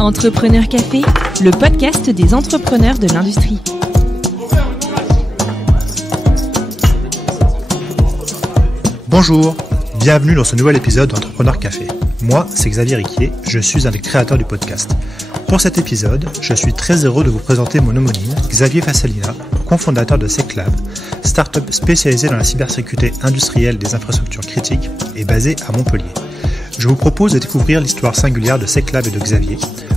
Entrepreneur Café, le podcast des entrepreneurs de l'industrie. Bonjour, bienvenue dans ce nouvel épisode d'Entrepreneur Café. Moi, c'est Xavier Riquier, je suis un des créateurs du podcast. Pour cet épisode, je suis très heureux de vous présenter mon homonyme, Xavier Fassalina, cofondateur de SecLab, start-up spécialisée dans la cybersécurité industrielle des infrastructures critiques et basée à Montpellier. Je vous propose de découvrir l'histoire singulière de SecLab et de Xavier,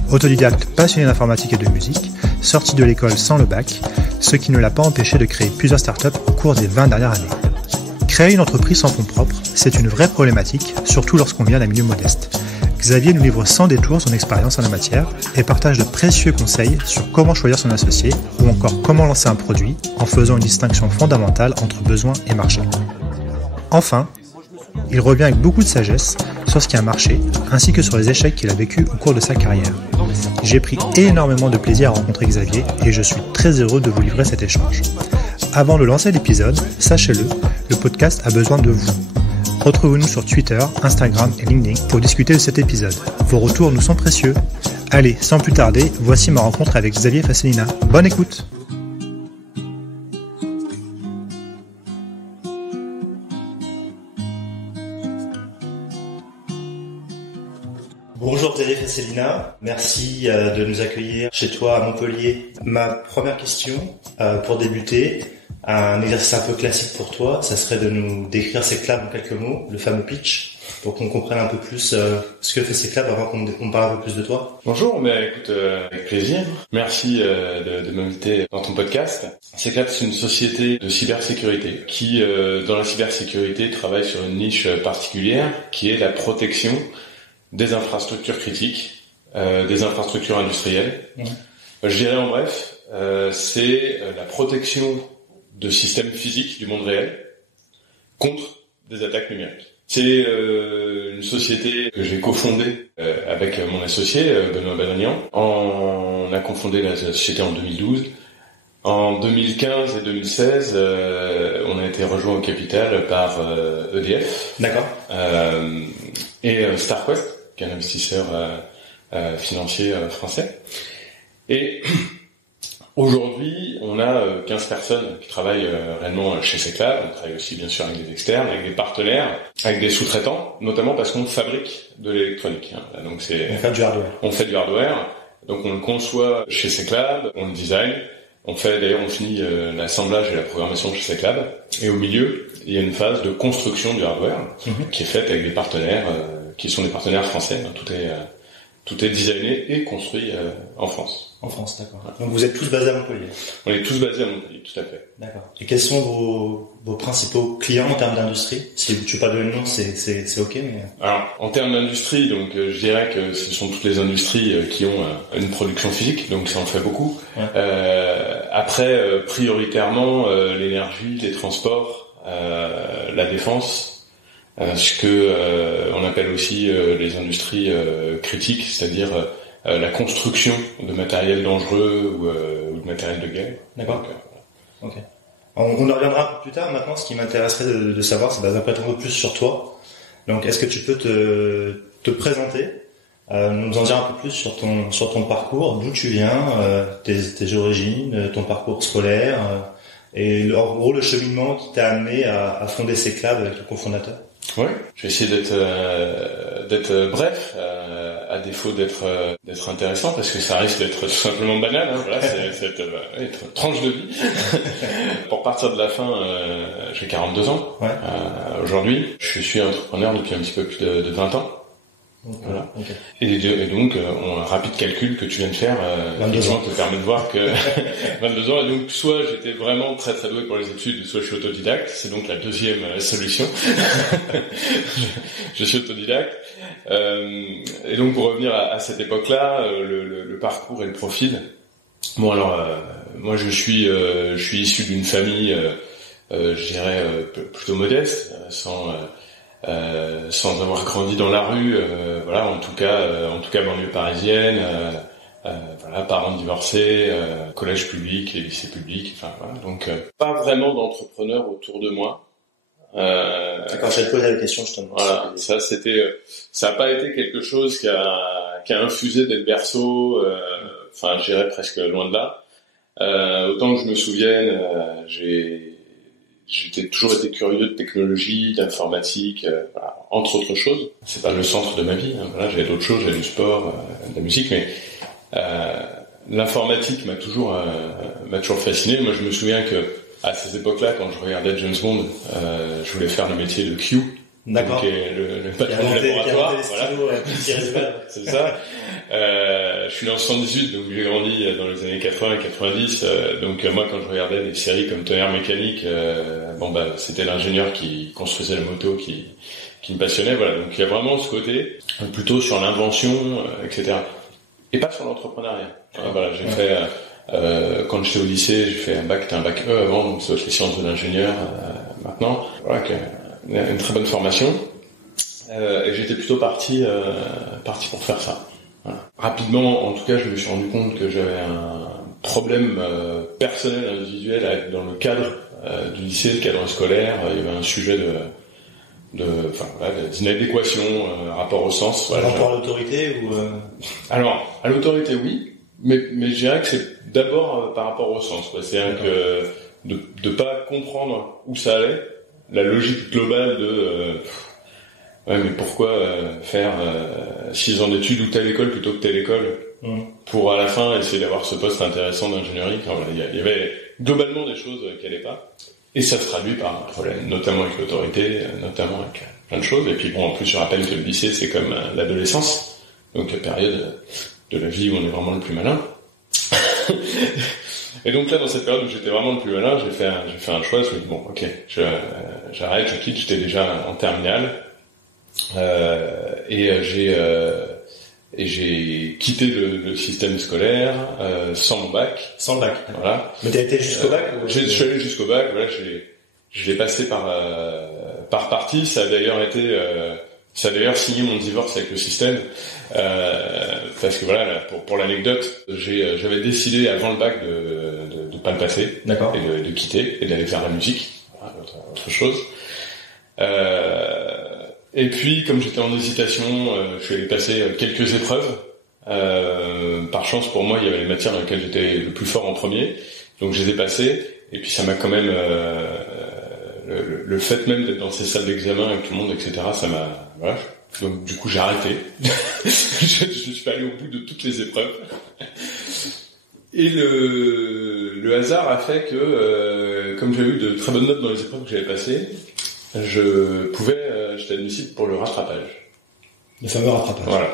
autodidacte passionné d'informatique et de musique, sorti de l'école sans le bac, ce qui ne l'a pas empêché de créer plusieurs startups au cours des 20 dernières années. Créer une entreprise sans fonds propres, c'est une vraie problématique, surtout lorsqu'on vient d'un milieu modeste. Xavier nous livre sans détour son expérience en la matière et partage de précieux conseils sur comment choisir son associé ou encore comment lancer un produit en faisant une distinction fondamentale entre besoin et marché. Enfin, il revient avec beaucoup de sagesse sur ce qui a marché ainsi que sur les échecs qu'il a vécus au cours de sa carrière. J'ai pris énormément de plaisir à rencontrer Xavier et je suis très heureux de vous livrer cet échange. Avant de lancer l'épisode, sachez-le, le podcast a besoin de vous. Retrouvez-nous sur Twitter, Instagram et LinkedIn pour discuter de cet épisode. Vos retours nous sont précieux. Allez, sans plus tarder, voici ma rencontre avec Xavier Fassalina. Bonne écoute! Bonjour Xavier Fassalina, merci de nous accueillir chez toi à Montpellier. Ma première question, pour débuter, un exercice un peu classique pour toi, ça serait de nous décrire SecLab en quelques mots, le fameux pitch, pour qu'on comprenne un peu plus ce que fait SecLab avant qu'on parle un peu plus de toi. Bonjour, écoute, avec plaisir. Merci de m'inviter dans ton podcast. SecLab, c'est une société de cybersécurité qui, dans la cybersécurité, travaille sur une niche particulière qui est la protection des infrastructures critiques, des infrastructures industrielles. Je dirais en bref, c'est la protection de systèmes physiques du monde réel contre des attaques numériques. C'est une société que j'ai cofondée avec mon associé Benoît Badagnan. On a cofondé la société en 2012. En 2015 et 2016, on a été rejoint au capital par EDF. D'accord. Et StarQuest, qui est un investisseur financier français. Et aujourd'hui, on a 15 personnes qui travaillent réellement chez SecLab. On travaille aussi bien sûr avec des externes, avec des partenaires, avec des sous-traitants, notamment parce qu'on fabrique de l'électronique. Donc on fait du hardware. On fait du hardware. Donc on le conçoit chez SecLab, on le design. On finit l'assemblage et la programmation chez SecLab. Et au milieu, il y a une phase de construction du hardware qui est faite avec des partenaires qui sont des partenaires français. Tout est designé et construit en France. En France, d'accord. Donc vous êtes tous basés à Montpellier. On est tous basés à Montpellier, tout à fait. D'accord. Et quels sont vos principaux clients en termes d'industrie? Si tu veux pas donner le nom, c'est ok, mais... Alors, en termes d'industrie, donc je dirais que ce sont toutes les industries qui ont une production physique, donc ça en fait beaucoup. Ouais. Après, prioritairement, l'énergie, les transports, la défense, ce que on appelle aussi les industries critiques, c'est-à-dire la construction de matériel dangereux ou de matériel de guerre. D'accord. Ok. On y reviendra un peu plus tard. Maintenant, ce qui m'intéresserait de savoir, c'est d'apprendre un peu plus sur toi. Donc, est-ce que tu peux te présenter, nous en dire un peu plus sur ton parcours, d'où tu viens, tes origines, ton parcours scolaire, et en gros le cheminement qui t'a amené à fonder SecLab avec le cofondateur. Oui, je vais essayer d'être bref, à défaut d'être intéressant, parce que ça risque d'être tout simplement banal. Voilà, c'est être tranche de vie. Pour partir de la fin, j'ai 42 ans. Ouais. Aujourd'hui, je suis entrepreneur depuis un petit peu plus de 20 ans. Voilà. Okay. Et donc, un rapide calcul que tu viens de faire, 22 ans te permet de voir que 22 ans. Et donc, soit j'étais vraiment très très doué pour les études, soit je suis autodidacte. C'est donc la deuxième solution. je suis autodidacte. Et donc, pour revenir à cette époque-là, le parcours et le profil. Bon, alors, moi, je suis issu d'une famille, je dirais, plutôt modeste, sans avoir grandi dans la rue, voilà, en tout cas banlieue parisienne, voilà, parents divorcés, collège public et lycée public, enfin voilà, donc pas vraiment d'entrepreneurs autour de moi. D'accord, j'allais te poser la question justement. Voilà, ça a pas été quelque chose qui a qui a infusé dès le berceau. Enfin, je dirais presque loin de là. Autant que je me souvienne, j'ai toujours été curieux de technologie, d'informatique, voilà, entre autres choses. C'est pas le centre de ma vie. Hein, voilà, j'ai d'autres choses, j'ai du sport, de la musique, mais l'informatique m'a toujours fasciné. Moi, je me souviens que à ces époques-là, quand je regardais James Bond, je voulais faire le métier de Q. D'accord. Donc, le patron du laboratoire. Voilà. C'est ça. Je suis né en 78, donc j'ai grandi dans les années 80 et 90. Donc moi, quand je regardais des séries comme Tonnerre Mécanique, c'était l'ingénieur qui construisait la moto qui me passionnait. Voilà. Donc il y a vraiment ce côté plutôt sur l'invention, etc. Et pas sur l'entrepreneuriat. Voilà, j'ai fait quand j'étais au lycée, j'ai fait un bac E avant, donc c'est les sciences de l'ingénieur maintenant. Voilà, une très bonne formation. Et j'étais plutôt parti pour faire ça. Voilà. Rapidement, en tout cas, je me suis rendu compte que j'avais un problème personnel, individuel, dans le cadre du lycée, le cadre scolaire. Il y avait un sujet d'inadéquation, rapport au sens. Voilà, rapport à l'autorité ou Alors, à l'autorité, oui, mais je dirais que c'est d'abord par rapport au sens. C'est-à-dire que de pas comprendre où ça allait, la logique globale de ouais, mais pourquoi faire 6 ans d'études ou telle école plutôt que telle école pour à la fin essayer d'avoir ce poste intéressant d'ingénierie. Enfin, voilà, il y avait globalement des choses qui allaient pas, et ça se traduit par un problème, notamment avec l'autorité, notamment avec plein de choses. Et puis bon, en plus je rappelle que le lycée c'est comme l'adolescence, donc la période de la vie où on est vraiment le plus malin. Et donc là, dans cette période où j'étais vraiment le plus malin, j'ai fait un choix. Je me dis bon, ok, j'arrête, je quitte. J'étais déjà en terminale. Et j'ai quitté le système scolaire sans mon bac. Sans le bac. Voilà. Mais t'as été jusqu'au bac Je suis allé jusqu'au bac. Voilà, je l'ai passé par partie. Ça a d'ailleurs signé mon divorce avec le système. Parce que voilà, pour l'anecdote, j'avais décidé avant le bac de pas le passer. D'accord. Et de quitter et d'aller faire la musique. Voilà, autre chose. Et puis, comme j'étais en hésitation, je suis allé passer quelques épreuves. Par chance pour moi, il y avait les matières dans lesquelles j'étais le plus fort en premier, donc je les ai passées. Et puis ça m'a quand même le fait même d'être dans ces salles d'examen avec tout le monde, etc. Ça m'a voilà. Donc du coup j'ai arrêté. je suis pas allé au bout de toutes les épreuves. Et le hasard a fait que comme j'avais eu de très bonnes notes dans les épreuves que j'avais passées, j'étais admissible pour le rattrapage. Le fameux rattrapage. Voilà.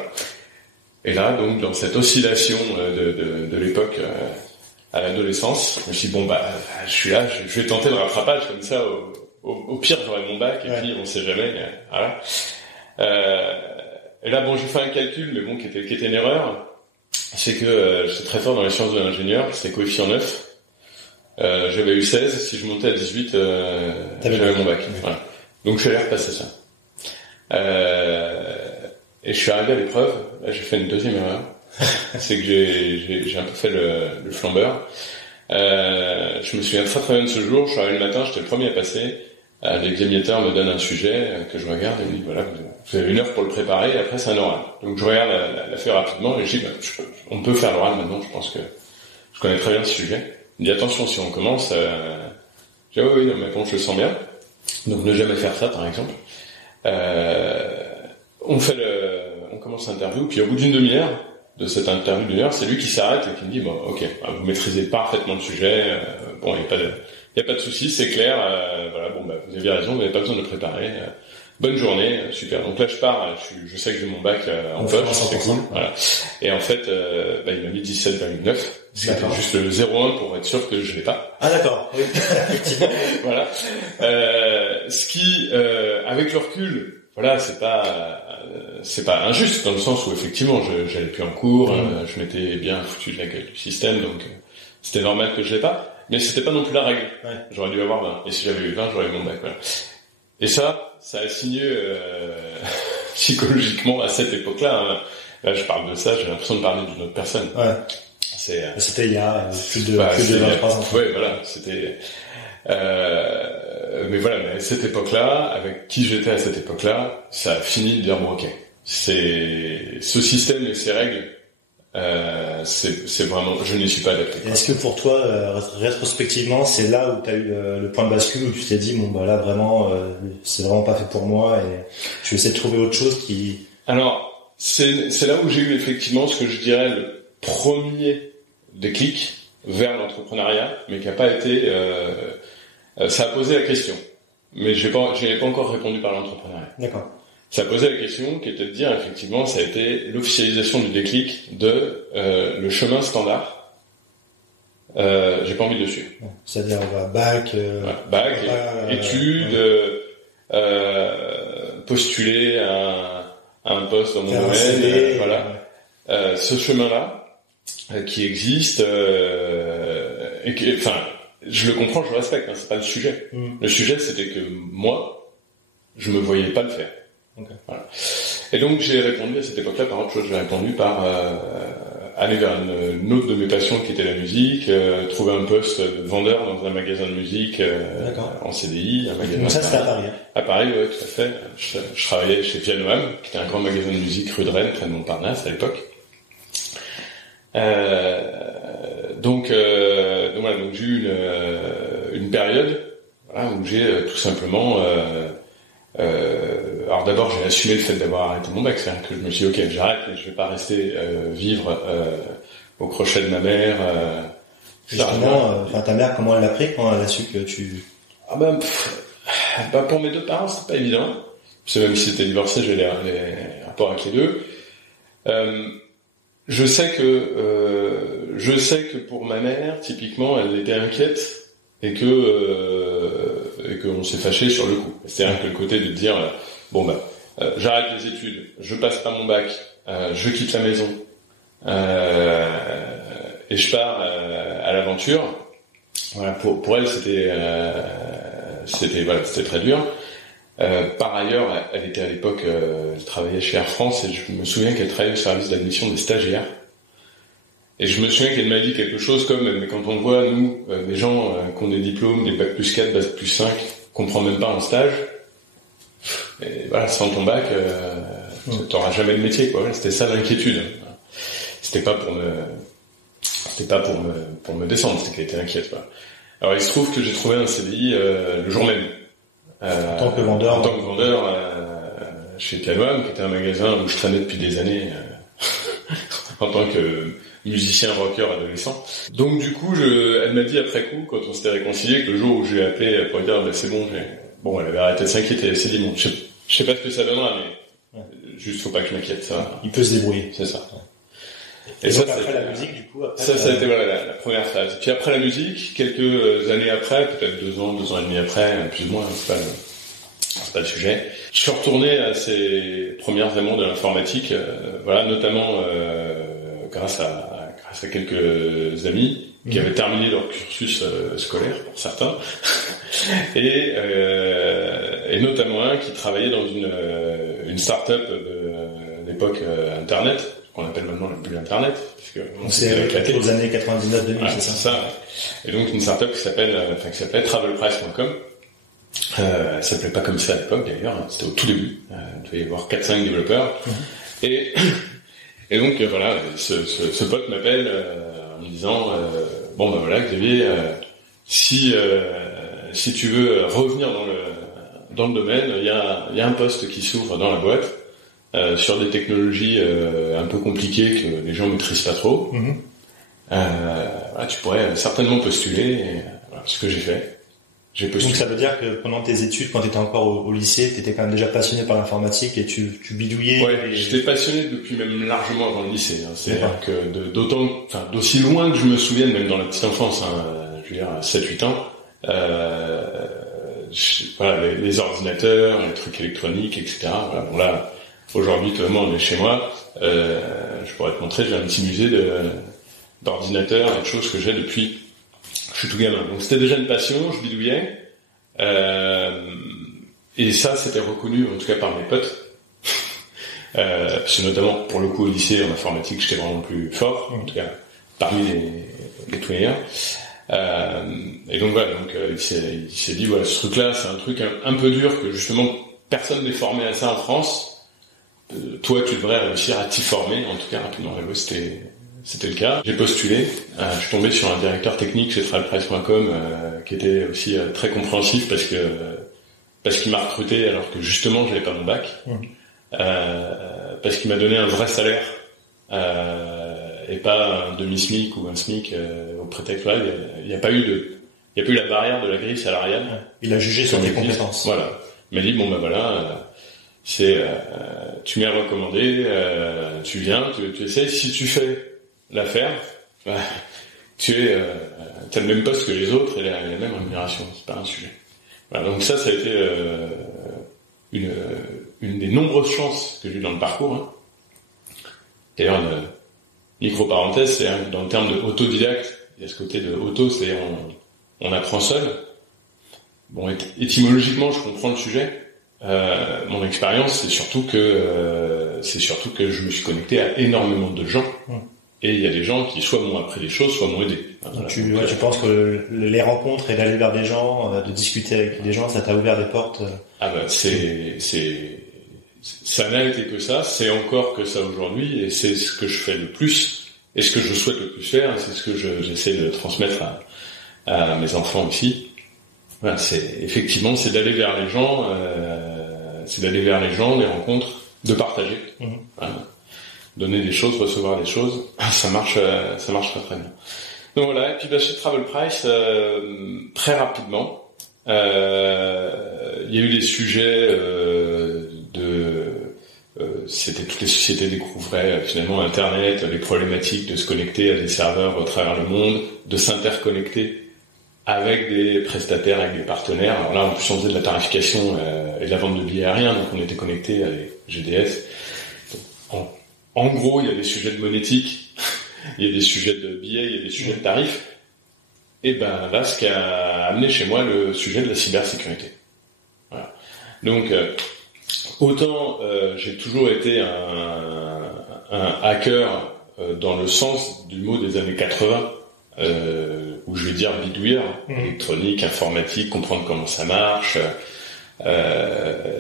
Et là, donc, dans cette oscillation de l'époque à l'adolescence, je me suis dit, bon, je suis là, je vais tenter le rattrapage, comme ça, au pire, j'aurai mon bac, et puis, on sait jamais, voilà. Et là, bon, j'ai fait un calcul, mais bon, qui était une erreur. C'est que j'étais très fort dans les sciences de l'ingénieur, c'était coefficient 9. J'avais eu 16, si je montais à 18, j'avais mon bac. Voilà. Donc je suis allé repasser ça. Et je suis arrivé à l'épreuve, là j'ai fait une deuxième erreur. C'est que j'ai un peu fait le flambeur. Je me souviens très très bien de ce jour, je suis arrivé le matin, j'étais le premier à passer. L'examinateur me donne un sujet que je regarde et il me dit voilà, vous avez 1 heure pour le préparer et après c'est un oral. Donc je regarde la feuille rapidement et je dis on peut faire l'oral maintenant, je pense que je connais très bien ce sujet. Il me dit attention si on commence, je dis oui non mais bon je le sens bien. Donc ne jamais faire ça par exemple. On commence l'interview, puis au bout d'une demi-heure de cette interview d'1 heure, c'est lui qui s'arrête et qui me dit bon ok, vous maîtrisez parfaitement le sujet, bon il y a pas de souci, c'est clair, voilà bon vous avez raison, vous n'avez pas besoin de le préparer. Bonne journée, super. Donc là je pars, je sais que j'ai mon bac en poche, c'est cool. Voilà. Et en fait, il m'a mis 17,9. C'était juste le 0,1 pour être sûr que je l'ai pas. Ah d'accord. Oui. Effectivement. Voilà. Ce qui, avec le recul, voilà, c'est pas injuste dans le sens où effectivement j'allais plus en cours, je m'étais bien foutu de la gueule du système, donc c'était normal que je l'ai pas. Mais c'était pas non plus la règle. Ouais. J'aurais dû avoir 20. Et si j'avais eu 20, j'aurais eu mon bac. Voilà. Et ça a signé psychologiquement à cette époque-là. Hein. Là, je parle de ça, j'ai l'impression de parler d'une autre personne. Ouais. C'était il y a plus de 23 ans. Ouais, voilà, c'était. Mais voilà, mais à cette époque-là, avec qui j'étais à cette époque-là, ça a fini de dire bon, ok, c'est ce système et ces règles. C'est vraiment, je n'y suis pas adapté. Est-ce que pour toi, rétrospectivement, c'est là où tu as eu le point de bascule où tu t'es dit bon bah là vraiment, c'est vraiment pas fait pour moi et je vais essayer de trouver autre chose qui. Alors c'est là où j'ai eu effectivement ce que je dirais le premier déclic vers l'entrepreneuriat, mais qui a pas été, ça a posé la question, mais j'ai pas encore répondu par l'entrepreneuriat. D'accord. Ça a posé la question qui était de dire, effectivement, ça a été l'officialisation du déclic de le chemin standard. J'ai pas envie de suivre. C'est-à-dire bac, études, postuler à un poste dans mon domaine, voilà. Ce chemin-là qui existe et qui, enfin, je le comprends, je le respecte. Hein, c'est pas le sujet. Le sujet, c'était que moi, je me voyais pas le faire. Okay. Voilà. Et donc j'ai répondu à cette époque-là par autre chose. J'ai répondu par aller vers une autre de mes passions qui était la musique, trouver un poste de vendeur dans un magasin de musique en CDI, un magasin. Donc ça c'était à Paris. À Paris, ouais, tout à fait. Je travaillais chez Pianoam, qui était un grand magasin de musique rue de Rennes, près de Montparnasse à l'époque. Donc voilà, donc j'ai eu une période où j'ai tout simplement alors d'abord j'ai assumé le fait d'avoir arrêté mon bac, c'est-à-dire que je me suis dit ok, j'arrête, mais je vais pas rester vivre au crochet de ma mère. Justement, ta mère, comment elle l'a pris quand elle a su que tu... Pour mes deux parents c'était pas évident, parce que même si c'était divorcé, j'ai les rapports avec les deux. Je sais que pour ma mère, typiquement, elle était inquiète et qu'on s'est fâché sur le coup. C'est-à-dire que le côté de dire j'arrête les études, je passe pas mon bac, je quitte la maison et je pars à l'aventure. Voilà, pour elle c'était très dur. Par ailleurs, elle était à l'époque, elle travaillait chez Air France et je me souviens qu'elle travaillait au service d'admission des stagiaires. Et je me souviens qu'elle m'a dit quelque chose comme, mais quand on voit, nous, des gens qui ont des diplômes, des bac plus 4, bac plus 5, qu'on prend même pas en stage, et voilà, sans ton bac, t'auras jamais de métier, quoi. C'était ça l'inquiétude. C'était pas pour me descendre, c'était qu'elle était inquiète, quoi. Alors il se trouve que j'ai trouvé un CDI le jour même. En tant que vendeur chez Pianoam, qui était un magasin où je traînais depuis des années en tant que musicien rocker adolescent. Donc du coup, elle m'a dit après coup, quand on s'était réconciliés, que le jour où je l'ai appelé pour lui dire c'est bon, elle avait arrêté de s'inquiéter. Elle s'est dit je sais pas ce que ça donnera, mais juste faut pas que je m'inquiète, ça. Il peut se débrouiller. C'est ça. Et donc après la musique, du coup, ça a été la première phase. Puis après la musique, quelques années après, peut-être 2 ans et demi après, plus ou moins, c'est pas le sujet. Je suis retourné à ces premières amours de l'informatique, notamment grâce à quelques amis qui avaient terminé leur cursus scolaire pour certains, et notamment un qui travaillait dans une start-up de l'époque Internet, qu'on appelle maintenant la bulle Internet, puisque c'est aux années 99-2000, c'est ça. Et donc une start-up qui s'appelait travelpress.com. Elle s'appelait pas comme ça à l'époque d'ailleurs, c'était au tout début. Il devait y avoir 4-5 développeurs. Et donc ce pote m'appelle en me disant Xavier, si tu veux revenir dans le domaine, il y a un poste qui s'ouvre dans la boîte sur des technologies un peu compliquées que les gens maîtrisent pas trop. Tu pourrais certainement postuler, et ce que j'ai fait. Donc ça veut dire que pendant tes études, quand tu étais encore au lycée, tu étais quand même déjà passionné par l'informatique et tu bidouillais. Ouais, j'étais passionné depuis même largement avant le lycée. C'est-à-dire que d'aussi loin que je me souvienne, même dans la petite enfance, je veux dire 7-8 ans, les ordinateurs, les trucs électroniques, etc. Voilà, aujourd'hui, tout le monde est chez moi. Je pourrais te montrer, j'ai un petit musée d'ordinateurs et de choses que j'ai depuis. Je suis tout gamin. Donc c'était déjà une passion, je bidouillais. Et ça, c'était reconnu, en tout cas par mes potes. Parce que notamment, pour le coup, au lycée, en informatique, j'étais vraiment plus fort. En tout cas, parmi les tout meilleurs. Et donc voilà, il s'est dit, ce truc-là, c'est un truc un peu dur, que justement, personne n'est formé à ça en France. toi tu devrais réussir à t'y former, en tout cas rapidement. Et moi, c'était le cas. J'ai postulé, je suis tombé sur un directeur technique chez travelprice.com qui était aussi très compréhensif parce qu'il m'a recruté alors que justement j'avais pas mon bac, parce qu'il m'a donné un vrai salaire et pas un demi-SMIC ou un SMIC au prétexte. Là, il n'y a pas eu la barrière de la grille salariale. Il a jugé sur tes compétences. Voilà. Il m'a dit bon ben voilà, tu m'es recommandé, tu viens, tu essaies. Si tu fais l'affaire, t'as le même poste que les autres et la même rémunération. C'est pas un sujet. Voilà, donc ça a été une des nombreuses chances que j'ai eu dans le parcours. Hein. D'ailleurs, une micro-parenthèse, c'est dans le terme de autodidacte, il y a ce côté de auto, c'est-à-dire on apprend seul. Bon, étymologiquement, je comprends le sujet. Mon expérience, c'est surtout que je me suis connecté à énormément de gens. Et il y a des gens qui soit m'ont appris des choses, soit m'ont aidé. Voilà. Tu penses que les rencontres et d'aller vers des gens, de discuter avec des gens, ça t'a ouvert des portes? Ah ben ça n'a été que ça, c'est encore que ça aujourd'hui, et c'est ce que je fais le plus, et ce que je souhaite le plus faire, et c'est ce que j'essaie de transmettre à mes enfants aussi. Voilà, c'est d'aller vers les gens, les rencontres, de partager. Voilà. Donner des choses, recevoir des choses, ça marche très très bien. Donc voilà, et puis chez TravelPrice, très rapidement, il y a eu des sujets c'était toutes les sociétés découvraient finalement Internet, les problématiques de se connecter à des serveurs à travers le monde, de s'interconnecter avec des prestataires, avec des partenaires. Alors là, en plus, on faisait de la tarification et de la vente de billets aériens, donc on était connecté avec GDS. En gros, il y a des sujets de monétique, il y a des sujets de billets, il y a des sujets de tarifs. Et ben là, ce qui a amené chez moi le sujet de la cybersécurité. Voilà. Donc, autant j'ai toujours été un hacker dans le sens du mot des années 80, où je vais dire bidouilleur, électronique, informatique, comprendre comment ça marche,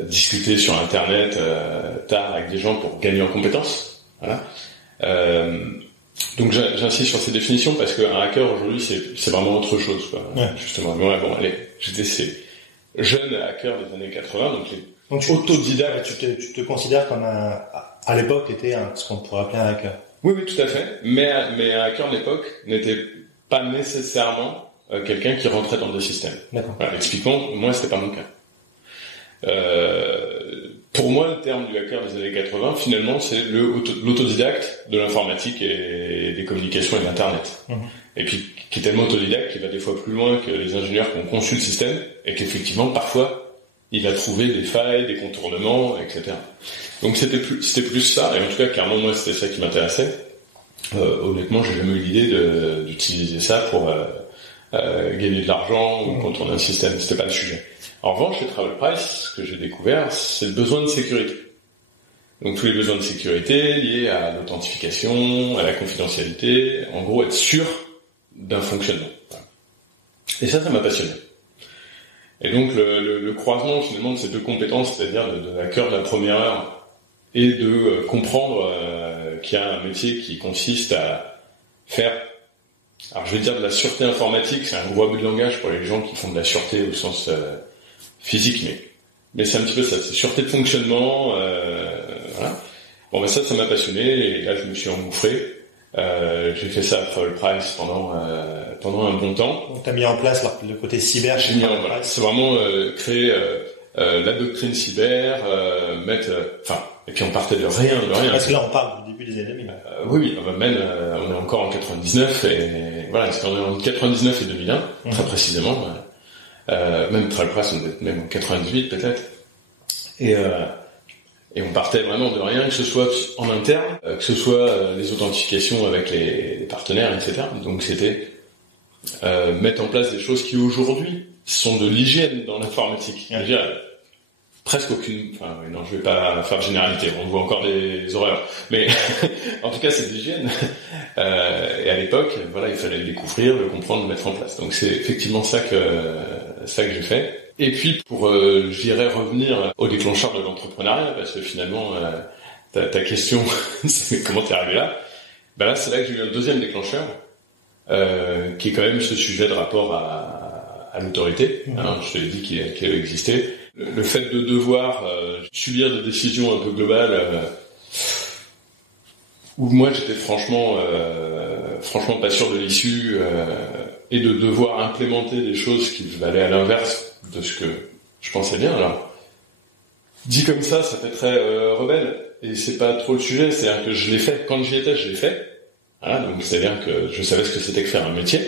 discuter sur Internet tard avec des gens pour gagner en compétences. Voilà. Donc j'insiste sur ces définitions parce qu'un hacker aujourd'hui c'est vraiment autre chose, quoi. Ouais. Justement. Mais ouais, bon, allez, j'étais ces jeunes hackers des années 80, donc autodidacte. Tu te considères comme à l'époque t'étais ce qu'on pourrait appeler un hacker. Oui, tout à fait. Mais un hacker de l'époque n'était pas nécessairement quelqu'un qui rentrait dans des systèmes. D'accord. Voilà, expliquons, moi c'était pas mon cas. Pour moi, le terme du hacker des années 80, finalement, c'est l'autodidacte de l'informatique et des communications et de l'Internet. Et puis, qui est tellement autodidacte qu'il va des fois plus loin que les ingénieurs qui ont conçu le système, et qu'effectivement, parfois, il a trouvé des failles, des contournements, etc. Donc c'était plus ça, et en tout cas, clairement, moi, c'était ça qui m'intéressait. Honnêtement, j'ai jamais eu l'idée d'utiliser ça pour gagner de l'argent ou contourner un système, c'était pas le sujet. En revanche, chez TravelPrice, ce que j'ai découvert, c'est le besoin de sécurité. Donc tous les besoins de sécurité liés à l'authentification, à la confidentialité, en gros être sûr d'un fonctionnement. Et ça m'a passionné. Et donc le croisement finalement de ces deux compétences, c'est-à-dire de hacker de la première heure et de comprendre qu'il y a un métier qui consiste à faire, alors je vais dire de la sûreté informatique, c'est un gros abus de langage pour les gens qui font de la sûreté au sens physique, mais c'est un petit peu ça, c'est sûreté de fonctionnement, voilà. Bon, ben ça m'a passionné, et là je me suis engouffré. J'ai fait ça à TravelPrice pendant un bon temps. Donc t'as mis en place le côté cyber. J'ai mis en place. C'est vraiment créer la doctrine cyber, et puis on partait de rien. Parce que là on parle du début des années 2000. Oui, on est encore en 99, et voilà, c'est en 99 et 2001, très précisément. Même TravelPrice, on était même en 98 peut-être. Et on partait vraiment de rien, que ce soit en interne, que ce soit les authentifications avec les partenaires, etc. Donc c'était mettre en place des choses qui aujourd'hui sont de l'hygiène dans l'informatique. Je veux dire, presque aucune. Enfin, non, je vais pas faire de généralité. On voit encore des horreurs, mais en tout cas, c'est de l'hygiène. Et à l'époque, voilà, il fallait le découvrir, le comprendre, le mettre en place. Donc c'est effectivement ça que j'ai fait. Et puis pour, je dirais, revenir au déclencheur de l'entrepreneuriat, parce que finalement, ta question, c'est comment t'es arrivé là. Ben là, c'est là que j'ai eu un deuxième déclencheur, qui est quand même ce sujet de rapport à l'autorité. Hein, je te l'ai dit qu'il avait existé. Le fait de devoir subir des décisions un peu globales, où moi j'étais franchement pas sûr de l'issue, et de devoir implémenter des choses qui valaient à l'inverse de ce que je pensais bien. Alors, dit comme ça fait très rebelle, et c'est pas trop le sujet. C'est-à-dire que je l'ai fait. Quand j'y étais, je l'ai fait. Voilà, donc c'est-à-dire que je savais ce que c'était que faire un métier.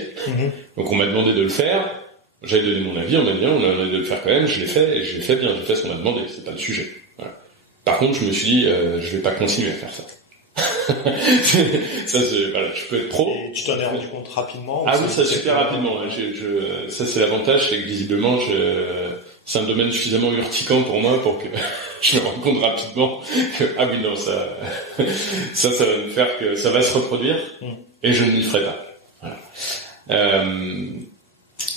Donc on m'a demandé de le faire. J'avais donné mon avis, on m'a dit on a demandé de le faire quand même. Je l'ai fait et je l'ai fait bien. J'ai fait ce qu'on m'a demandé. C'est pas le sujet. Voilà. Par contre, je me suis dit, je vais pas continuer à faire ça. Ça, voilà, je peux être pro. Et tu t'en es rendu compte rapidement? Ah oui, ça super rapidement. Ça, c'est l'avantage, c'est que visiblement, c'est un domaine suffisamment urticant pour moi pour que je me rende compte rapidement que ah oui non, ça va me faire que ça va se reproduire et je ne m'y ferai pas. Voilà.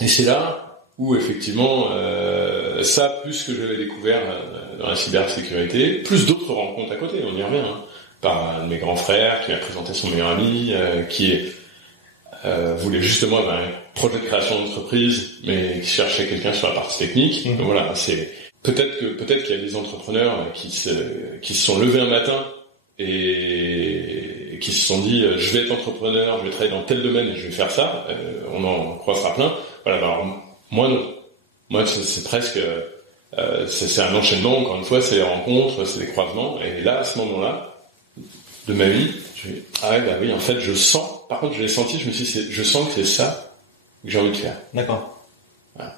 Et c'est là où effectivement ça, plus que j'avais découvert dans la cybersécurité, plus d'autres rencontres à côté, on y revient. Hein. Par un de mes grands frères qui m'a présenté son meilleur ami, qui voulait justement avoir un projet de création d'entreprise, mais qui cherchait quelqu'un sur la partie technique. Donc voilà, c'est peut-être qu'il y a des entrepreneurs qui se sont levés un matin et qui se sont dit je vais être entrepreneur, je vais travailler dans tel domaine et je vais faire ça. On en croisera plein. Voilà, alors moi non. Moi c'est presque c'est un enchaînement. Encore une fois, c'est des rencontres, c'est des croisements. Et là, à ce moment-là de ma vie, oui, en fait, je sens. Par contre, je l'ai senti. Je me suis dit, je sens que c'est ça que j'ai envie de faire. D'accord. Voilà.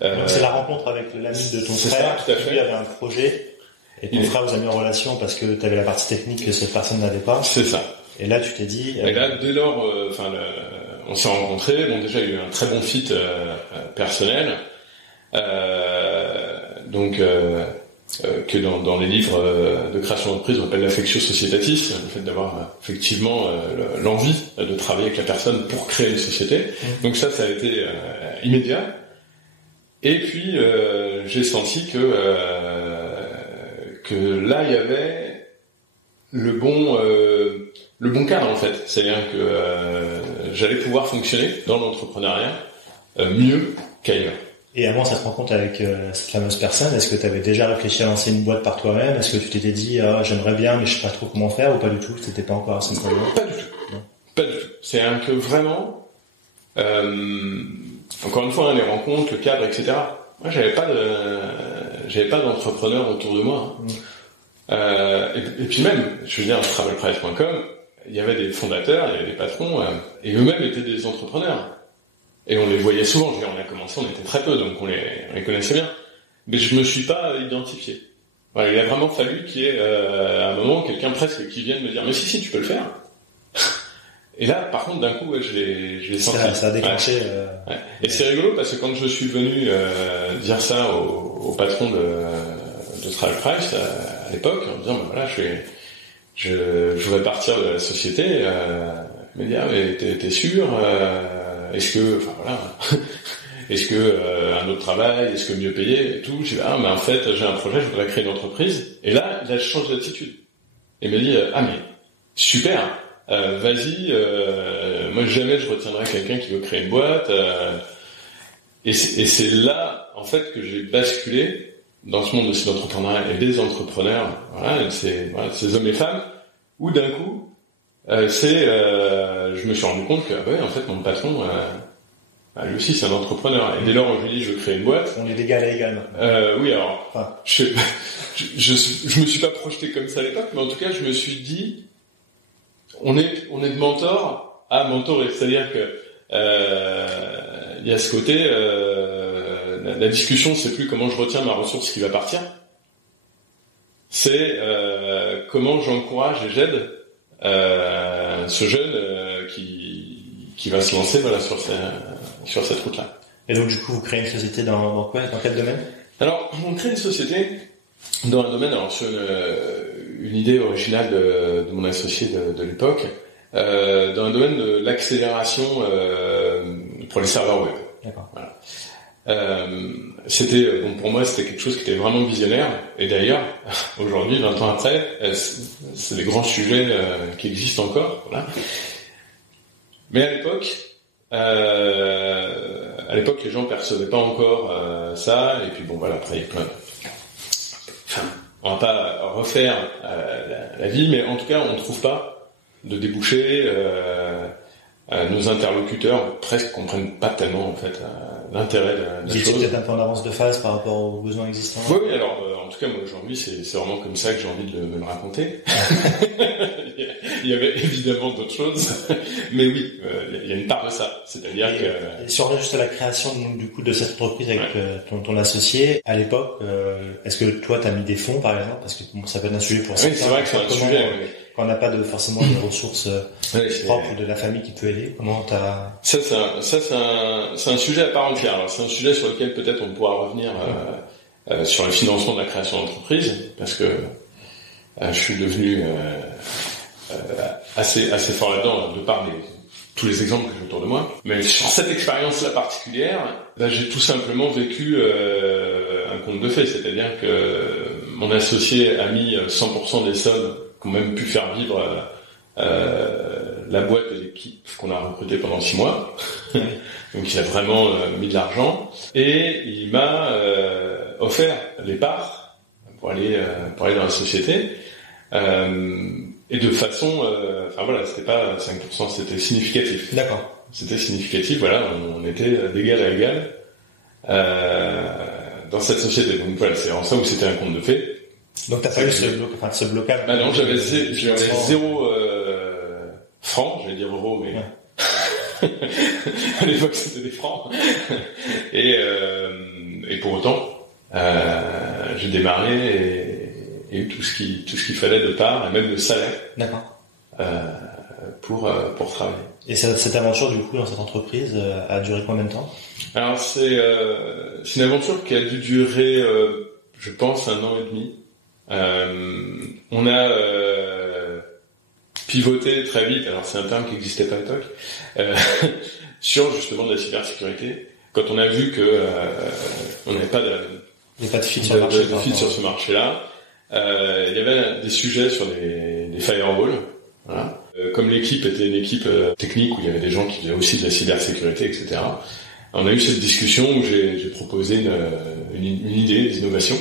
Donc c'est la rencontre avec l'ami de ton frère. Tout à fait. Lui avait un projet et ton frère vous a mis en relation parce que tu avais la partie technique que cette personne n'avait pas. C'est ça. Et là, tu t'es dit. Et là, dès lors, on s'est rencontrés. Bon, déjà, il y a eu un très bon fit personnel. Que dans les livres de création d'entreprise on appelle l'affectio societatis, le fait d'avoir effectivement l'envie de travailler avec la personne pour créer une société. Donc ça a été immédiat. Et puis j'ai senti que là il y avait le bon cadre en fait. C'est-à-dire que j'allais pouvoir fonctionner dans l'entrepreneuriat mieux qu'ailleurs. Et avant cette rencontre avec cette fameuse personne, est-ce que tu avais déjà réfléchi à lancer une boîte par toi-même? Est-ce que tu t'étais dit j'aimerais bien mais je sais pas trop comment faire, ou pas du tout? C'était pas encore à ce niveau-là? Pas du tout. Non. Pas du tout. C'est que vraiment encore une fois, les rencontres, le cadre, etc. Moi j'avais pas d'entrepreneur autour de moi. Et puis même, je veux dire, travelprice.com, il y avait des fondateurs, il y avait des patrons, et eux-mêmes étaient des entrepreneurs. Et on les voyait souvent. Je veux dire, on a commencé, on était très peu, donc on les connaissait bien. Mais je me suis pas identifié. Voilà, il a vraiment fallu qu'il y ait à un moment quelqu'un presque qui vienne me dire mais si tu peux le faire. Et là, par contre, d'un coup, je l'ai senti. Ça a déclenché. Ouais. Et c'est rigolo parce que quand je suis venu dire ça au patron de Travelprice à l'époque, en disant voilà, je voudrais partir de la société, il m'a dit mais t'es sûr? Est-ce que, est-ce que un autre travail, est-ce que mieux payé et tout? J'ai dit mais en fait j'ai un projet, je voudrais créer une entreprise. Et là il a changé d'attitude. Il m'a dit mais super, vas-y, moi jamais je retiendrai quelqu'un qui veut créer une boîte. Et c'est là en fait que j'ai basculé dans ce monde aussi d'entrepreneuriat et des entrepreneurs, ces hommes et femmes, où d'un coup je me suis rendu compte que en fait mon patron lui aussi c'est un entrepreneur, et dès lors où je lui dis je veux créer une boîte, on est d'égal à égal. Oui, alors je me suis pas projeté comme ça à l'époque, mais en tout cas je me suis dit on est de mentor à mentorer, c'est-à-dire que il y a ce côté la discussion, c'est plus comment je retiens ma ressource qui va partir, c'est comment j'encourage et j'aide ce jeune qui va se lancer sur cette route-là. Et donc du coup, vous créez une société dans quoi? Dans quel domaine? Alors, on crée une société dans un domaine, sur une idée originale de mon associé de l'époque, dans un domaine de l'accélération pour les serveurs web. D'accord. Voilà. C'était pour moi c'était quelque chose qui était vraiment visionnaire, et d'ailleurs aujourd'hui 20 ans après c'est des grands sujets qui existent encore, voilà. Mais à l'époque les gens percevaient pas encore ça, et puis bon voilà, après il y a plein de... Enfin, on va pas refaire la vie, mais en tout cas on ne trouve pas de débouchés. Nos interlocuteurs presque comprennent pas tellement en fait l'intérêt de la chose. Vous étiez peut-être un peu en avance de phase par rapport aux besoins existants. Oui, alors en tout cas moi aujourd'hui c'est vraiment comme ça que j'ai envie de me le raconter. Il y avait évidemment d'autres choses, mais oui, il y a une part de ça. C'est-à-dire que... Et si on revient juste à la création du coup de cette entreprise avec ton associé, à l'époque, est-ce que toi t'as mis des fonds par exemple, parce que ça peut être un sujet pour certains. Oui, c'est vrai que c'est un sujet. Quand on n'a pas forcément des ressources propres de la famille qui peut aider, comment t'as... Ça c'est un sujet à part entière. Alors c'est un sujet sur lequel peut-être on pourra revenir sur le financement de la création d'entreprise, parce que je suis devenu assez fort là-dedans, de par tous les exemples que j'ai autour de moi. Mais sur cette expérience-là particulière, j'ai tout simplement vécu un conte de fées, c'est-à-dire que mon associé a mis 100% des sommes qui ont même pu faire vivre la boîte et l'équipe qu'on a recrutée pendant 6 mois. Donc il a vraiment mis de l'argent, et il m'a offert les parts pour aller dans la société, et de façon enfin voilà, c'était pas 5%, c'était significatif. D'accord. C'était significatif, voilà, on était d'égal à égal dans cette société. Donc voilà, c'est en ça où c'était un conte de fées. Donc t'as pas eu ce blocage. Ah non, j'avais 0 francs, je vais dire euros, mais à l'époque c'était des francs. Et pour autant, j'ai démarré et eu tout ce qu'il fallait de part, et même le salaire. D'accord. Pour travailler. Et cette aventure du coup dans cette entreprise a duré combien de temps? Alors c'est une aventure qui a dû durer, je pense, 1 an et demi. On a pivoté très vite, alors c'est un terme qui n'existait pas à l'époque, sur justement de la cybersécurité. Quand on a vu que on n'avait pas de fit sur ce marché-là, il y avait des sujets sur des firewalls. Voilà. Comme l'équipe était une équipe technique où il y avait des gens qui faisaient aussi de la cybersécurité, etc. On a eu cette discussion où j'ai proposé une idée d'innovation,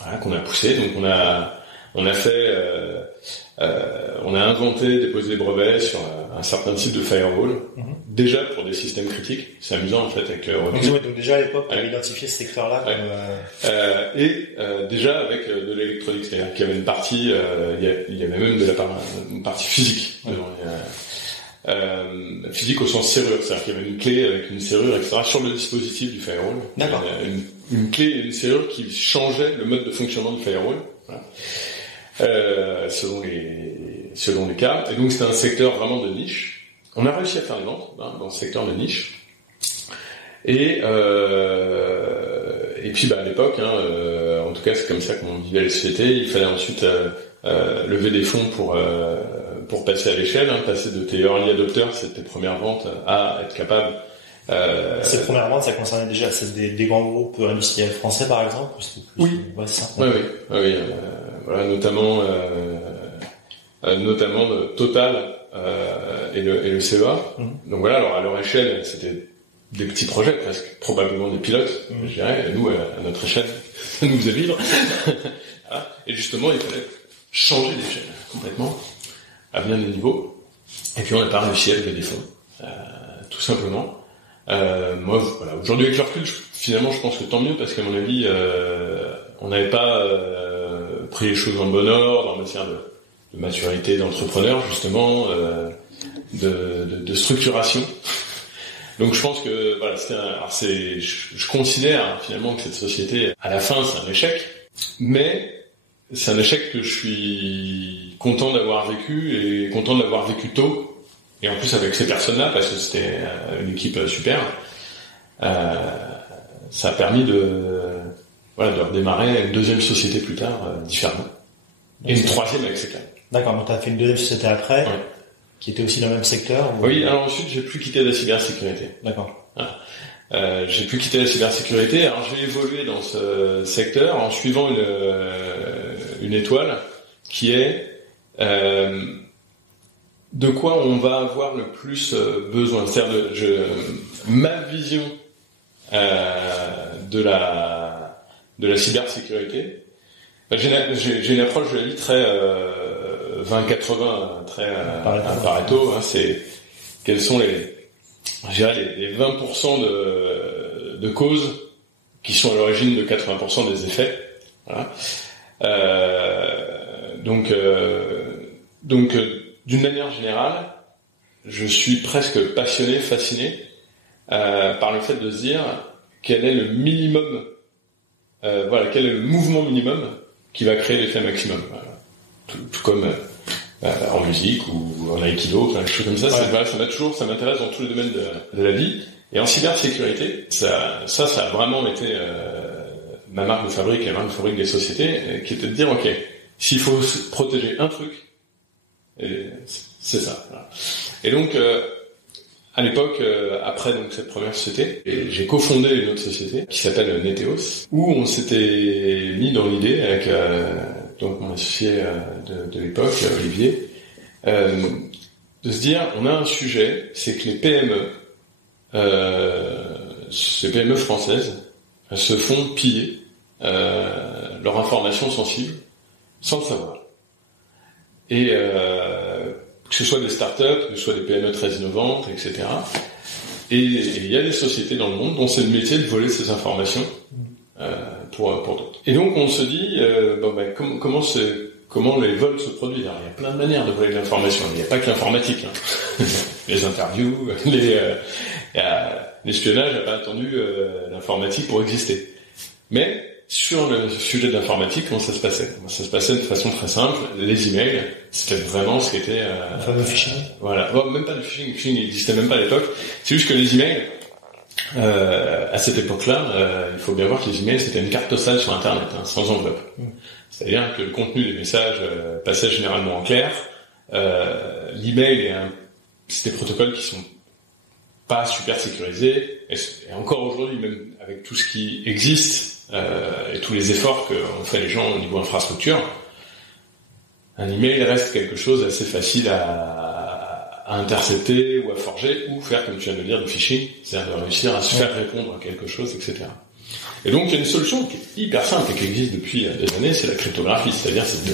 voilà, qu'on a poussée. Donc on a fait, on a inventé, déposé des brevets sur un certain type de firewall, déjà pour des systèmes critiques. C'est amusant en fait avec donc déjà à l'époque, on avait identifié ce secteur-là. Déjà avec de l'électronique, c'est-à-dire qu'il y avait une partie, il y avait même une partie physique. Physique au sens serrure, c'est-à-dire qu'il y avait une clé avec une serrure, etc. sur le dispositif du firewall. D'accord. Une clé et une serrure qui changeait le mode de fonctionnement du firewall. Voilà. Selon les cas. Et donc c'était un secteur vraiment de niche. On a réussi à faire des ventes dans ce secteur de niche. Et puis à l'époque, en tout cas c'est comme ça qu'on vivait la société. Il fallait ensuite lever des fonds pour passer à l'échelle, passer de tes early adopters, c'était tes premières ventes, à être capable. Ces premières ventes, ça concernait déjà des grands groupes industriels français par exemple. Oui. Ouais, c'est ça. Oui. Voilà, notamment Total et le CEA. Donc voilà, alors à leur échelle, c'était des petits projets presque, probablement des pilotes, je dirais. Et nous, à notre échelle, ça nous faisait vivre. Voilà. Et justement, il fallait changer d'échelle complètement, à bien des niveaux. Et puis on n'a pas réussi à lever des fonds, tout simplement. Moi, voilà, aujourd'hui avec le recul, finalement, je pense que tant mieux, parce qu'à mon avis, on n'avait pas pris les choses en bon ordre en matière de maturité d'entrepreneur, justement, de structuration. Donc je pense que voilà, je considère finalement que cette société, à la fin, c'est un échec, mais c'est un échec que je suis content d'avoir vécu, et content de l'avoir vécu tôt. Et en plus avec ces personnes-là, parce que c'était une équipe super, ça a permis de redémarrer une deuxième société plus tard, différemment. Et une troisième avec ces cas. D'accord, donc tu as fait une deuxième société après, ouais, qui était aussi dans le même secteur ou... Oui, alors ensuite j'ai plus quitté la cybersécurité. D'accord. Voilà. j'ai pu quitter la cybersécurité. Alors j'ai évolué dans ce secteur en suivant une étoile qui est de quoi on va avoir le plus besoin. C'est-à-dire ma vision de la cybersécurité. J'ai une approche de la vie très 20-80, très Pareto. C'est quels sont les 20% de causes qui sont à l'origine de 80% des effets. Voilà. Donc, d'une manière générale, je suis presque passionné, fasciné par le fait de se dire quel est le minimum, quel est le mouvement minimum qui va créer l'effet maximum. Tout comme en musique ou en aikido, des choses comme ça. Ouais. Ça m'intéresse dans tous les domaines de la vie. Et en cybersécurité, ça a vraiment été ma marque de fabrique et la marque de fabrique des sociétés, qui était de dire, ok, s'il faut protéger un truc, et c'est ça. Voilà. Et donc, à l'époque, après donc cette première société, j'ai cofondé une autre société qui s'appelle Neteos, où on s'était mis dans l'idée avec donc mon associé de l'époque, Olivier, de se dire, on a un sujet, c'est que les PME françaises, elles se font piller leurs informations sensibles sans le savoir. Et que ce soit des startups, que ce soit des PME très innovantes, etc. Et il y a des sociétés dans le monde dont c'est le métier de voler ces informations pour d'autres. Et donc on se dit, comment les vols se produisent. Alors, il y a plein de manières de voler de l'information. Il n'y a pas que l'informatique. Les interviews, l'espionnage n'a pas attendu l'informatique pour exister. Mais sur le sujet de l'informatique, comment ça se passait ? Ça se passait de façon très simple. Les emails, c'était vraiment ce qui était... le fameux phishing. Voilà. Bon, même pas le phishing. Le phishing n'existait même pas à l'époque. C'est juste que les emails, à cette époque-là, il faut bien voir que les emails, c'était une carte postale sur Internet, sans enveloppe. C'est-à-dire que le contenu des messages passait généralement en clair. L'email c'est des protocoles qui sont pas super sécurisés. Et encore aujourd'hui, même avec tout ce qui existe, et tous les efforts qu'ont fait les gens au niveau infrastructure, un email reste quelque chose d'assez facile à intercepter ou à forger, ou faire, comme tu viens de le dire, du phishing, c'est-à-dire de réussir à se faire répondre à quelque chose, etc. Et donc il y a une solution qui est hyper simple et qui existe depuis des années, c'est la cryptographie, c'est-à-dire c'est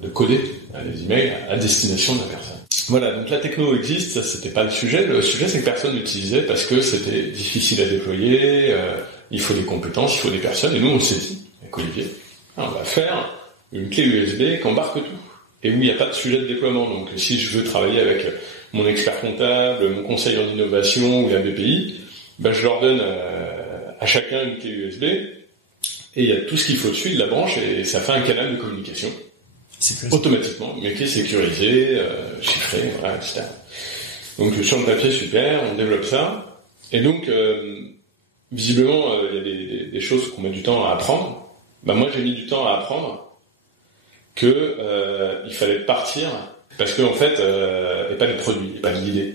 de coder les emails à destination de la personne. Voilà, donc la techno existe, ça c'était pas le sujet. Le sujet c'est que personne l'utilisait parce que c'était difficile à déployer, il faut des compétences, il faut des personnes, et nous on s'est dit, avec Olivier, on va faire une clé USB qui embarque tout, et où il n'y a pas de sujet de déploiement. Donc si je veux travailler avec mon expert comptable, mon conseiller en innovation ou la BPI, je leur donne à chacun une clé USB, et il y a tout ce qu'il faut dessus, de la branche, et ça fait un canal de communication. Automatiquement, mais qui est sécurisé, chiffré, voilà, etc. Donc sur le papier, super, on développe ça, et donc visiblement il y a des choses qu'on met du temps à apprendre. Moi j'ai mis du temps à apprendre que il fallait partir, parce que en fait il n'y a pas de produit, il n'y a pas de l'idée.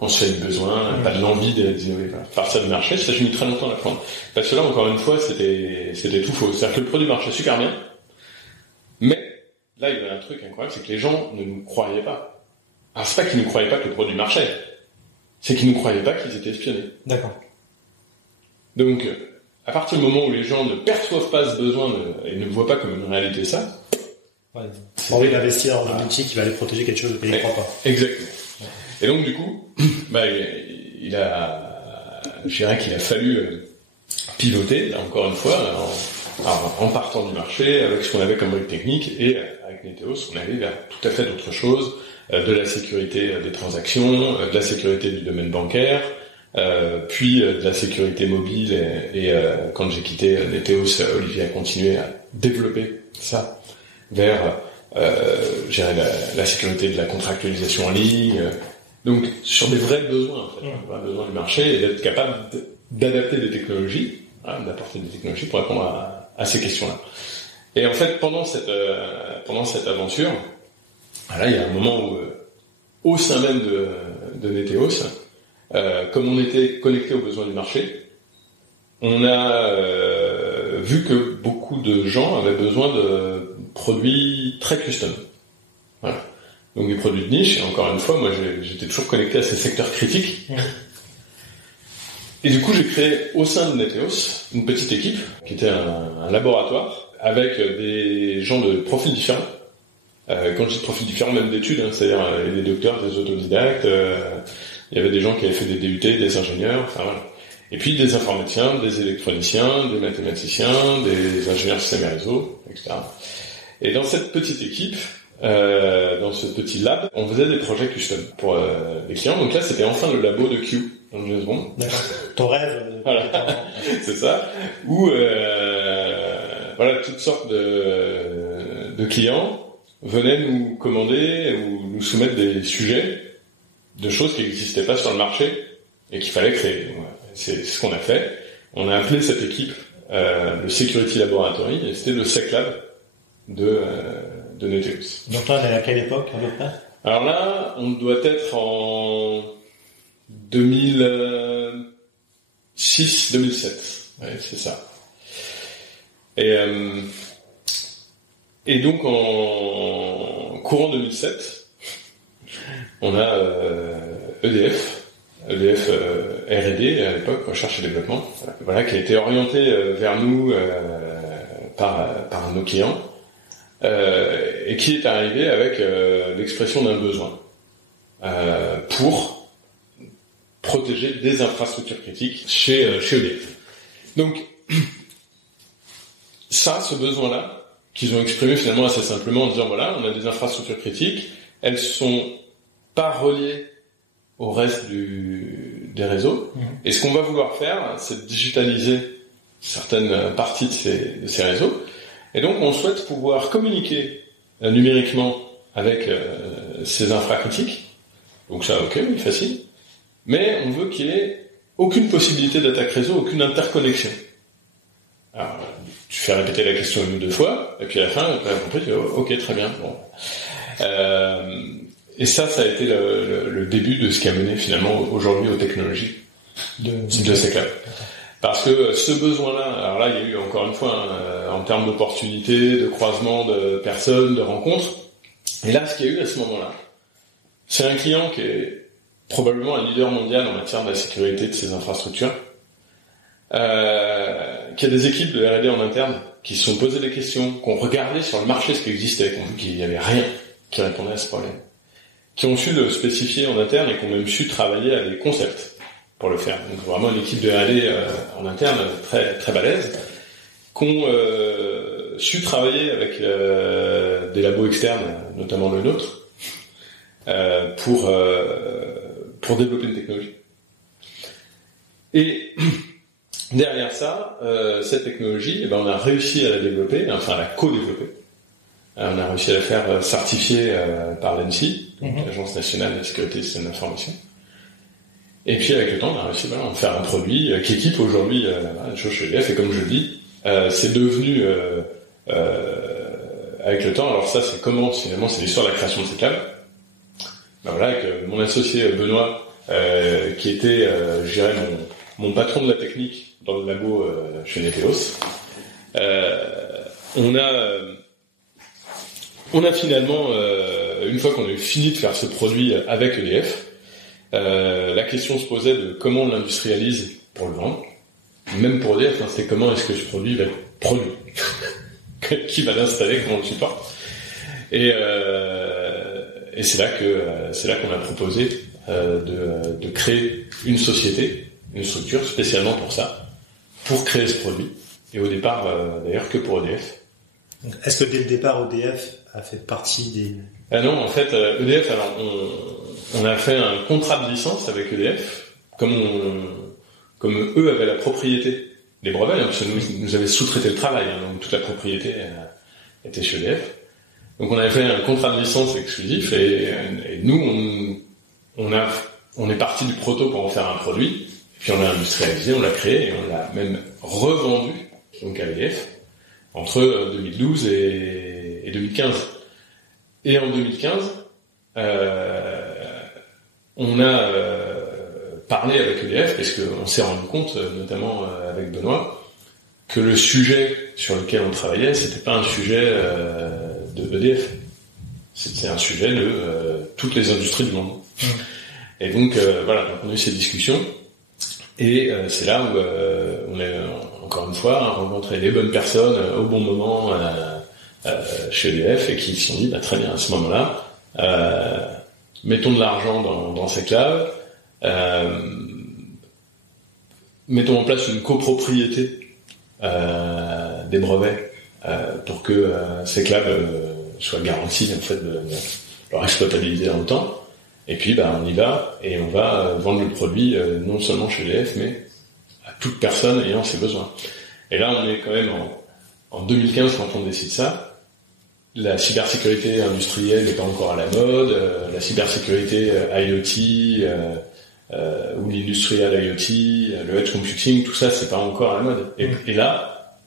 On se fait du besoin, pas de l'envie d'innover. Partir du marché, ça j'ai mis très longtemps à apprendre. Parce que là, encore une fois, c'était tout faux. C'est-à-dire que le produit marchait super bien, mais là, il y avait un truc incroyable, c'est que les gens ne nous croyaient pas. Alors, c'est pas qu'ils ne croyaient pas que le produit marchait, c'est qu'ils ne croyaient pas qu'ils étaient espionnés. D'accord. Donc, à partir du moment où les gens ne perçoivent pas ce besoin et ne voient pas comme une réalité ça, c'est envie d'investir dans un outil qui va les protéger quelque chose, mais ils ne croient pas. Exactement. Ouais. Et donc, du coup, je dirais qu'il a fallu pivoter, là, encore une fois, en partant du marché, avec ce qu'on avait comme brique technique, et avec Neteos, on allait vers tout à fait d'autres choses, de la sécurité des transactions, de la sécurité du domaine bancaire, puis de la sécurité mobile, et quand j'ai quitté Neteos, Olivier a continué à développer ça vers la sécurité de la contractualisation en ligne, donc sur des vrais besoins, en fait, des vrais besoins du marché, et d'être capable d'adapter des technologies, d'apporter des technologies pour répondre à ces questions-là. Et en fait, pendant cette aventure, là, il y a un moment où, au sein même de Neteos, comme on était connecté aux besoins du marché, on a vu que beaucoup de gens avaient besoin de produits très custom. Voilà. Donc des produits de niche, et encore une fois, moi j'étais toujours connecté à ces secteurs critiques. Et du coup, j'ai créé au sein de Neteos une petite équipe qui était un laboratoire avec des gens de profils différents. Quand je dis profils différents, même d'études, c'est-à-dire des docteurs, des autodidactes, il y avait des gens qui avaient fait des DUT, des ingénieurs, enfin voilà. Et puis des informaticiens, des électroniciens, des mathématiciens, des ingénieurs système et réseau, etc. Et dans cette petite équipe, dans ce petit lab, on faisait des projets custom pour les clients. Donc là, c'était enfin le labo de Q. Donc, bon. D'accord. Ton rêve. Voilà. C'est ça. Où, voilà, toutes sortes de clients venaient nous commander ou nous soumettre des sujets de choses qui n'existaient pas sur le marché et qu'il fallait créer. Donc, c'est ce qu'on a fait. On a appelé cette équipe le Security Laboratory et c'était le SecLab de Neteos. Donc là, on est à quelle époque à peu près? Alors là, on doit être en 2006-2007. Ouais, c'est ça. Et donc en courant 2007, on a EDF R&D à l'époque, recherche et développement, voilà, qui a été orienté vers nous par nos clients. Et qui est arrivé avec l'expression d'un besoin pour protéger des infrastructures critiques chez EDF. Donc, ce besoin-là, qu'ils ont exprimé finalement assez simplement en disant voilà, on a des infrastructures critiques, elles sont pas reliées au reste des réseaux, et ce qu'on va vouloir faire, c'est digitaliser certaines parties de ces réseaux. Et donc, on souhaite pouvoir communiquer numériquement avec ces infracritiques. Donc ça, ok, oui, facile. Mais on veut qu'il n'y ait aucune possibilité d'attaque réseau, aucune interconnexion. Alors, tu fais répéter la question une ou deux fois, et puis à la fin, tu as compris, tu dis, oh, ok, très bien. Bon. Et ça a été le début de ce qui a mené finalement aujourd'hui aux technologies de SecLab. Parce que ce besoin-là, alors là, il y a eu encore une fois, en termes d'opportunités, de croisement de personnes, de rencontres. Et là, ce qu'il y a eu à ce moment-là, c'est un client qui est probablement un leader mondial en matière de la sécurité de ses infrastructures, qui a des équipes de R&D en interne qui se sont posées des questions, qui ont regardé sur le marché ce qui existait, qui ont vu qu'il n'y avait rien qui répondait à ce problème, qui ont su le spécifier en interne et qui ont même su travailler à des concepts pour le faire. Donc vraiment une équipe de R&D en interne très très balèze, qui ont su travailler avec des labos externes, notamment le nôtre, pour développer une technologie. Et derrière ça, cette technologie, on a réussi à la développer, enfin à la co-développer. On a réussi à la faire certifier par l'ANSSI, donc l'Agence nationale de la sécurité des systèmes d'information. Et puis avec le temps, on a réussi à en faire un produit qui équipe aujourd'hui la chose chez EDF. Et comme je le dis, c'est devenu avec le temps. Alors ça, c'est comment finalement, c'est l'histoire de la création de SecLab. Voilà, avec mon associé Benoît, qui était, je dirais, mon patron de la technique dans le labo chez Neteos. On a finalement, une fois qu'on a eu fini de faire ce produit avec EDF, la question se posait de comment on l'industrialise pour le vendre. Même pour EDF, c'est comment est-ce que ce produit va être produit. Qui va l'installer, comment on le supporte. Et c'est là qu'on a proposé de créer une société, une structure spécialement pour ça, pour créer ce produit. Et au départ, d'ailleurs, que pour EDF. Est-ce que dès le départ, EDF a fait partie des... Non, en fait, EDF, alors, on a fait un contrat de licence avec EDF, comme eux avaient la propriété des brevets, parce que nous avaient sous-traité le travail, donc toute la propriété était chez EDF. Donc on avait fait un contrat de licence exclusif, et nous, on est parti du proto pour en faire un produit, puis on l'a industrialisé, on l'a créé, et on l'a même revendu, donc à EDF, entre 2012 et 2015. Et en 2015, on a parler avec EDF, parce qu'on s'est rendu compte, notamment avec Benoît, que le sujet sur lequel on travaillait, c'était pas un sujet de EDF. C'était un sujet de toutes les industries du monde. Et donc, donc on a eu ces discussions, et c'est là où on a, encore une fois, rencontré les bonnes personnes au bon moment chez EDF, et qui se sont dit, très bien, à ce moment-là, mettons de l'argent dans ces cloud, mettons en place une copropriété des brevets pour que ces cloud soient garantis en fait de leur exploitabilité dans le temps. Et puis on y va, et on va vendre le produit non seulement chez EDF, mais à toute personne ayant ses besoins. Et là, on est quand même en 2015 quand on décide ça. La cybersécurité industrielle n'est pas encore à la mode, la cybersécurité IoT ou l'industrial IoT, le edge computing, tout ça, c'est pas encore à la mode. Et là,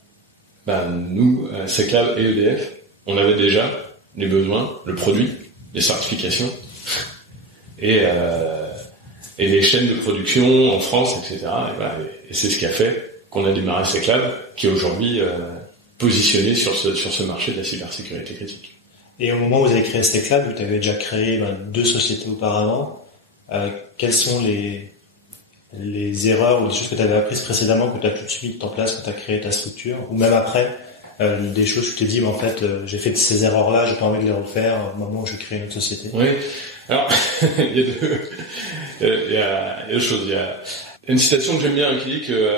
nous, Seclab et EDF, on avait déjà les besoins, le produit, les certifications et les chaînes de production en France, etc. Et c'est ce qui a fait qu'on a démarré Seclab, qui est aujourd'hui positionné sur ce marché de la cybersécurité critique. Et au moment où vous avez créé Seclab, vous avez déjà créé 2 sociétés auparavant. Quelles sont les erreurs ou les choses que tu avais apprises précédemment que tu as tout de suite mis en place quand tu as créé ta structure, ou même après, des choses où tu t'es dit, j'ai fait ces erreurs-là, j'ai pas envie de les refaire au moment où je crée une autre société? Oui. Alors, il y a deux choses. Il y a une citation que j'aime bien qui dit que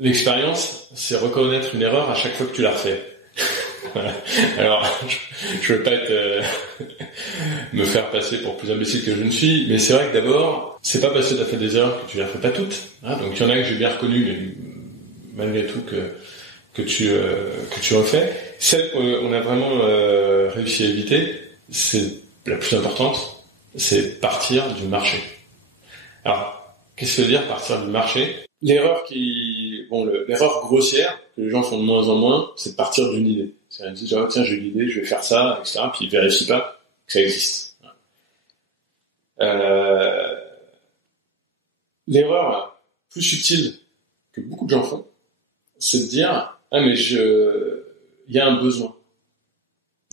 l'expérience, c'est reconnaître une erreur à chaque fois que tu la refais. Voilà. Alors, je veux pas me faire passer pour plus imbécile que je ne suis, mais c'est vrai que d'abord, c'est pas parce que tu as fait des erreurs que tu les refais pas toutes. Donc il y en a que j'ai bien reconnu, mais malgré tout que tu refais. Celle qu'on a vraiment réussi à éviter, c'est la plus importante, c'est partir du marché. Alors, qu'est-ce que ça veut dire partir du marché? L'erreur l'erreur grossière que les gens font de moins en moins, c'est de partir d'une idée. C'est-à-dire de dire, tiens, j'ai une idée, je vais faire ça, etc. Puis ils vérifient pas que ça existe. L'erreur plus subtile que beaucoup de gens font, c'est de dire, il y a un besoin.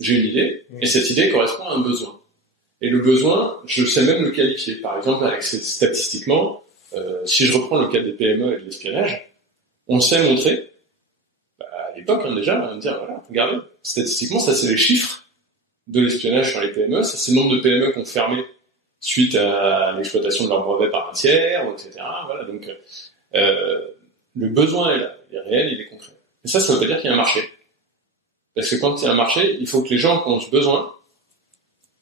J'ai une idée, et cette idée correspond à un besoin. Et le besoin, je sais même le qualifier. Par exemple, statistiquement, si je reprends le cas des PME et de l'espionnage, on sait montrer, à l'époque déjà, on va me dire, voilà, regardez, statistiquement, ça c'est les chiffres de l'espionnage sur les PME, ça c'est le nombre de PME qui ont fermé suite à l'exploitation de leurs brevets par un tiers, etc. Voilà, donc le besoin est là, il est réel, il est concret. Mais ça veut pas dire qu'il y a un marché. Parce que quand il y a un marché, il faut que les gens qui ont ce besoin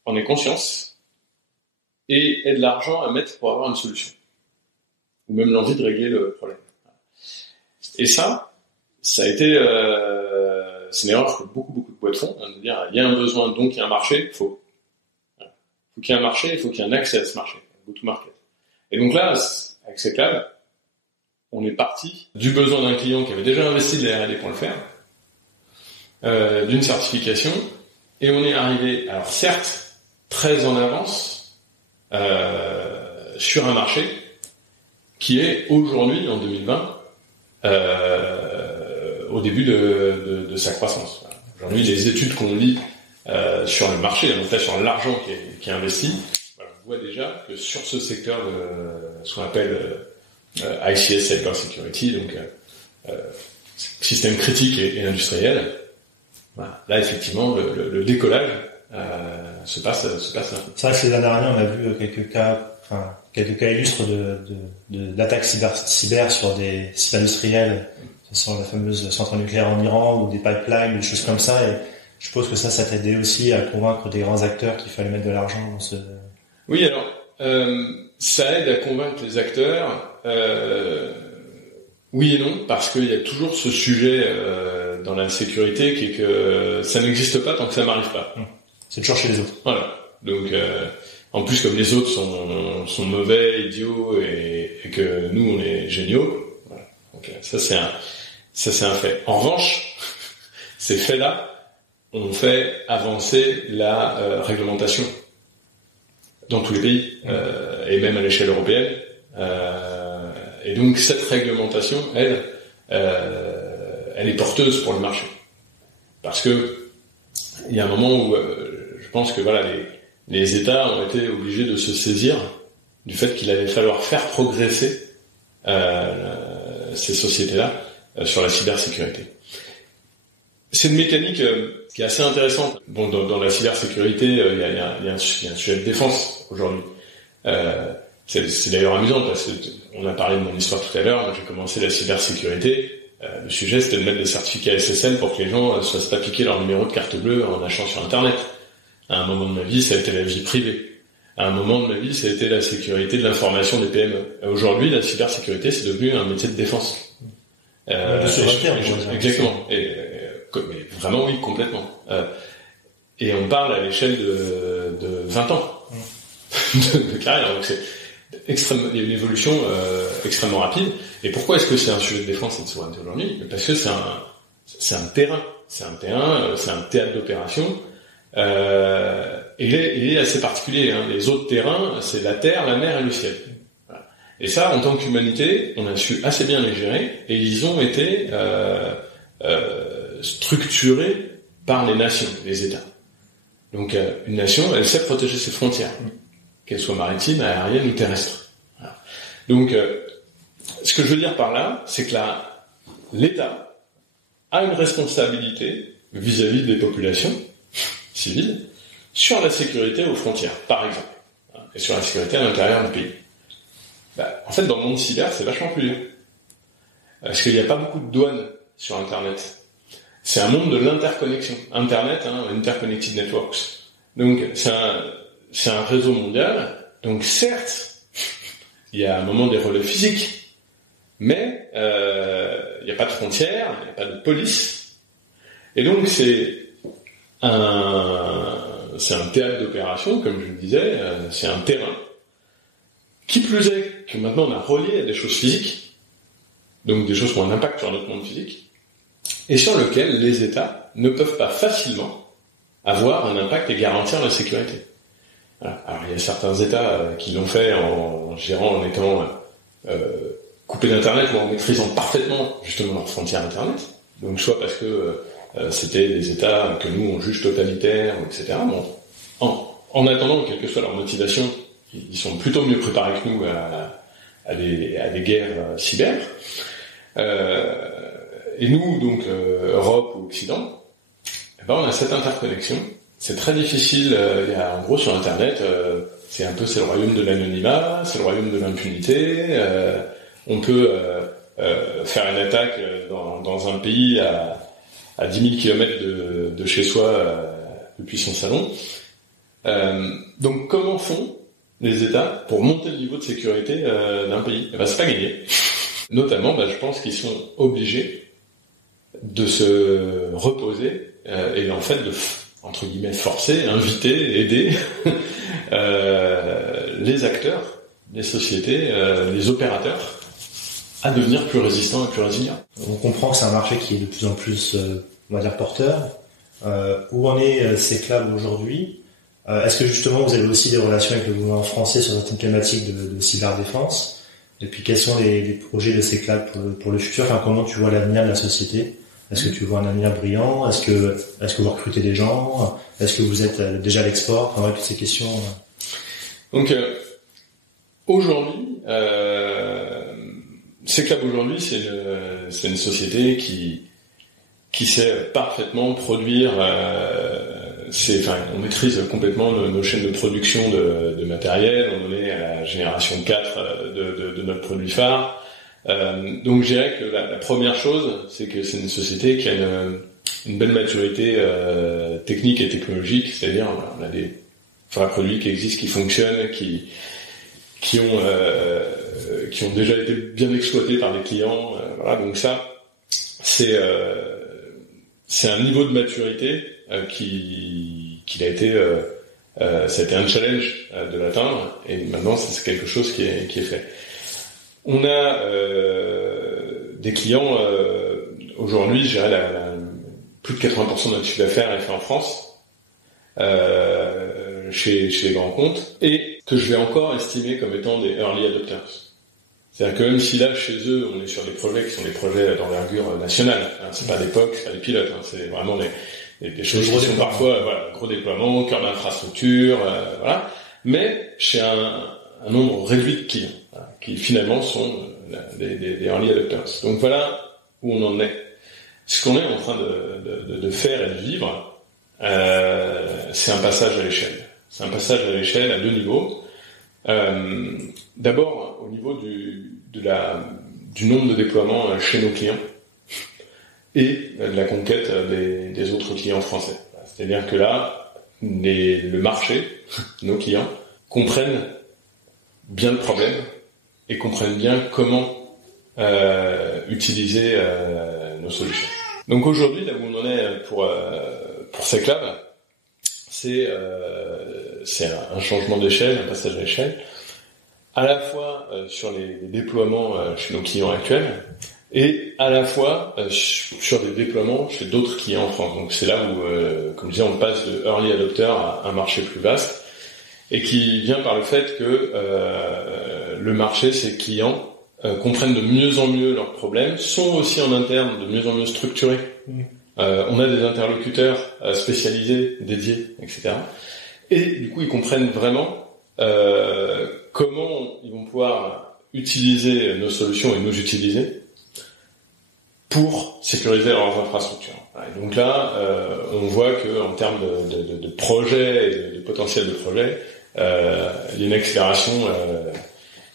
en aient conscience et aient de l'argent à mettre pour avoir une solution. Ou même l'envie de régler le problème. Et ça a été c'est une erreur que beaucoup de boîtes font, de dire il y a un besoin, donc il y a un marché, faut qu'il y ait un marché, il faut qu'il y ait un accès à ce marché, go-to-market. Et donc là, avec Seclab, on est parti du besoin d'un client qui avait déjà investi de la R&D pour le faire, d'une certification, et on est arrivé, alors certes, très en avance sur un marché qui est aujourd'hui, en 2020, au début de sa croissance. Voilà. Aujourd'hui, les études qu'on lit sur le marché, donc là sur l'argent qui est investi, voilà, on voit déjà que sur ce secteur de ce qu'on appelle ICS Cyber Security, donc système critique et industriel, voilà, là effectivement le décollage se passe là. C'est vrai que ces dernières années, on a vu quelques cas illustres de l'attaque cyber sur des sites industriels, sur la fameuse centrale nucléaire en Iran ou des pipelines, des choses comme ça. Et je suppose que ça t'a aidé aussi à convaincre des grands acteurs qu'il fallait mettre de l'argent dans ce... Oui, alors, ça aide à convaincre les acteurs, oui et non, parce qu'il y a toujours ce sujet dans la sécurité qui est que ça n'existe pas tant que ça n'arrive pas. C'est toujours chez les autres. Voilà. Donc, en plus, comme les autres sont mauvais, idiots, et que nous, on est géniaux, voilà. Donc, ça c'est un fait. En revanche, ces faits-là ont fait avancer la réglementation dans tous les pays, et même à l'échelle européenne. Et donc cette réglementation, elle est porteuse pour le marché. Parce que il y a un moment où je pense que voilà, les États ont été obligés de se saisir du fait qu'il allait falloir faire progresser ces sociétés-là sur la cybersécurité. C'est une mécanique qui est assez intéressante. Bon, dans la cybersécurité, il y a un sujet de défense aujourd'hui. C'est d'ailleurs amusant parce qu'on a parlé de mon histoire tout à l'heure. Moi, j'ai commencé la cybersécurité. Le sujet, c'était de mettre des certificats SSL pour que les gens se fassent pas piquer leur numéro de carte bleue en achetant sur Internet. À un moment de ma vie, ça a été la vie privée. À un moment de ma vie, ça a été la sécurité de l'information des PME. Aujourd'hui, la cybersécurité, c'est devenu un métier de défense. De souveraineté, exactement. Mais vraiment, oui, complètement. Et on parle à l'échelle de 20 ans de carrière. Donc il y a une évolution extrêmement rapide. Et pourquoi est-ce que c'est un sujet de défense et de souveraineté aujourd'hui ? Parce que c'est un terrain. C'est un théâtre d'opération. Il est assez particulier. Hein. Les autres terrains, c'est la terre, la mer et le ciel. Voilà. Et ça, en tant qu'humanité, on a su assez bien les gérer. Et ils ont été structurés par les nations, les États. Donc une nation, elle sait protéger ses frontières, qu'elles soient maritimes, aériennes ou terrestres. Voilà. Donc ce que je veux dire par là, c'est que l'État a une responsabilité vis-à-vis des populations civiles sur la sécurité aux frontières, par exemple, et sur la sécurité à l'intérieur du pays. En fait, dans le monde cyber, c'est vachement plus dur. Parce qu'il n'y a pas beaucoup de douanes sur Internet. C'est un monde de l'interconnexion. Internet, Interconnected Networks. Donc, c'est un réseau mondial. Donc, certes, il y a à un moment des relais physiques, mais il n'y a pas de frontières, il n'y a pas de police. Et donc, c'est un théâtre d'opération, comme je le disais, c'est un terrain. Qui plus est que maintenant on a relié à des choses physiques, donc des choses qui ont un impact sur notre monde physique, et sur lequel les États ne peuvent pas facilement avoir un impact et garantir la sécurité. Voilà. Alors il y a certains États qui l'ont fait en gérant, en étant coupés d'Internet ou en maîtrisant parfaitement justement leurs frontières Internet. Donc soit parce que c'était des États que nous on juge totalitaires, etc. Bon, en attendant, quelle que soit leur motivation, ils sont plutôt mieux préparés que nous à des guerres cyber. Et nous, donc Europe ou Occident, on a cette interconnexion. C'est très difficile. Il y a en gros sur Internet, c'est le royaume de l'anonymat, c'est le royaume de l'impunité. On peut faire une attaque dans un pays à 10 000 km de chez soi depuis son salon. Donc comment font les États pour monter le niveau de sécurité d'un pays ? C'est pas gagné. Notamment, je pense qu'ils sont obligés de se reposer et en fait de, entre guillemets, forcer, inviter, aider les acteurs, les sociétés, les opérateurs à devenir plus résistants et plus résilients. On comprend que c'est un marché qui est de plus en plus, on va dire, porteur. Où en est CECLAB aujourd'hui ? Est-ce que justement vous avez aussi des relations avec le gouvernement français sur certaines thématiques de cyberdéfense ? Et puis quels sont les projets de CECLAB pour le futur ? Enfin, comment tu vois l'avenir de la société ? Est-ce que tu vois un avenir brillant ? Est-ce que vous recrutez des gens ? Est-ce que vous êtes déjà à l'export ? Enfin, toutes ces questions. Donc aujourd'hui, CECLAB aujourd'hui, c'est une société qui sait parfaitement produire. On maîtrise complètement nos chaînes de production de matériel. On est à la génération 4 de notre produit phare. Donc je dirais que la première chose, c'est que c'est une société qui a une belle maturité technique et technologique, c'est-à-dire on a des vrais produits qui existent, qui fonctionnent, qui ont déjà été bien exploités par des clients. Voilà, donc ça, c'est un niveau de maturité qu'il a été, ça a été un challenge de l'atteindre, et maintenant c'est quelque chose qui est fait. On a des clients aujourd'hui, je dirais plus de 80% de notre chiffre d'affaires est fait en France, chez les grands comptes, et que je vais encore estimer comme étant des early adopters. C'est-à-dire que même si là, chez eux, on est sur des projets qui sont des projets d'envergure nationale, hein, c'est pas des POC, c'est pas des pilotes, hein, c'est vraiment des choses qui sont parfois, gros déploiements, cœur d'infrastructure, voilà. Mais chez un nombre réduit de clients, voilà, qui finalement sont des early adopters. Donc voilà où on en est. Ce qu'on est en train de faire et de vivre, c'est un passage à l'échelle. C'est un passage à l'échelle à 2 niveaux. D'abord, au niveau du nombre de déploiements chez nos clients et de la conquête des autres clients français. C'est-à-dire que là, le marché, nos clients, comprennent bien le problème et comprennent bien comment utiliser nos solutions. Donc aujourd'hui, là où on en est pour Seclab, c'est un changement d'échelle, un passage à l'échelle, à la fois sur les déploiements chez nos clients actuels et à la fois sur des déploiements chez d'autres clients en France. Donc c'est là où, comme je disais, on passe de early adopter à un marché plus vaste et qui vient par le fait que le marché, ses clients, comprennent de mieux en mieux leurs problèmes, sont aussi en interne de mieux en mieux structurés. On a des interlocuteurs spécialisés, dédiés, etc. Et du coup, ils comprennent vraiment comment ils vont pouvoir utiliser nos solutions et nous utiliser pour sécuriser leurs infrastructures. Et donc là, on voit que en termes de projets et de potentiel de projets, il y a une accélération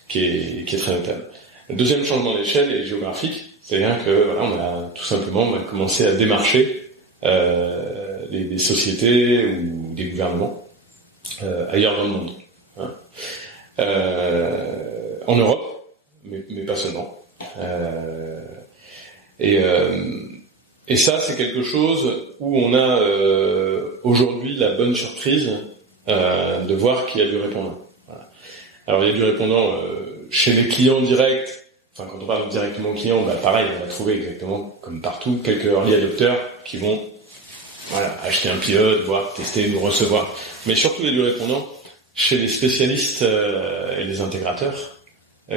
qui est très notable. Le deuxième changement d'échelle est géographique. C'est-à-dire que voilà, on a tout simplement commencé à démarcher des sociétés ou des gouvernements ailleurs dans le monde, hein. En Europe, mais pas seulement. Et ça, c'est quelque chose où on a aujourd'hui la bonne surprise de voir qu'il y a du répondant. Voilà. Alors il y a du répondant chez les clients directs. Enfin, quand on parle directement aux clients, pareil, on va trouver exactement comme partout quelques early adopters qui vont acheter un pilote, voir, tester, nous recevoir. Mais surtout, il y a du répondant chez les spécialistes et les intégrateurs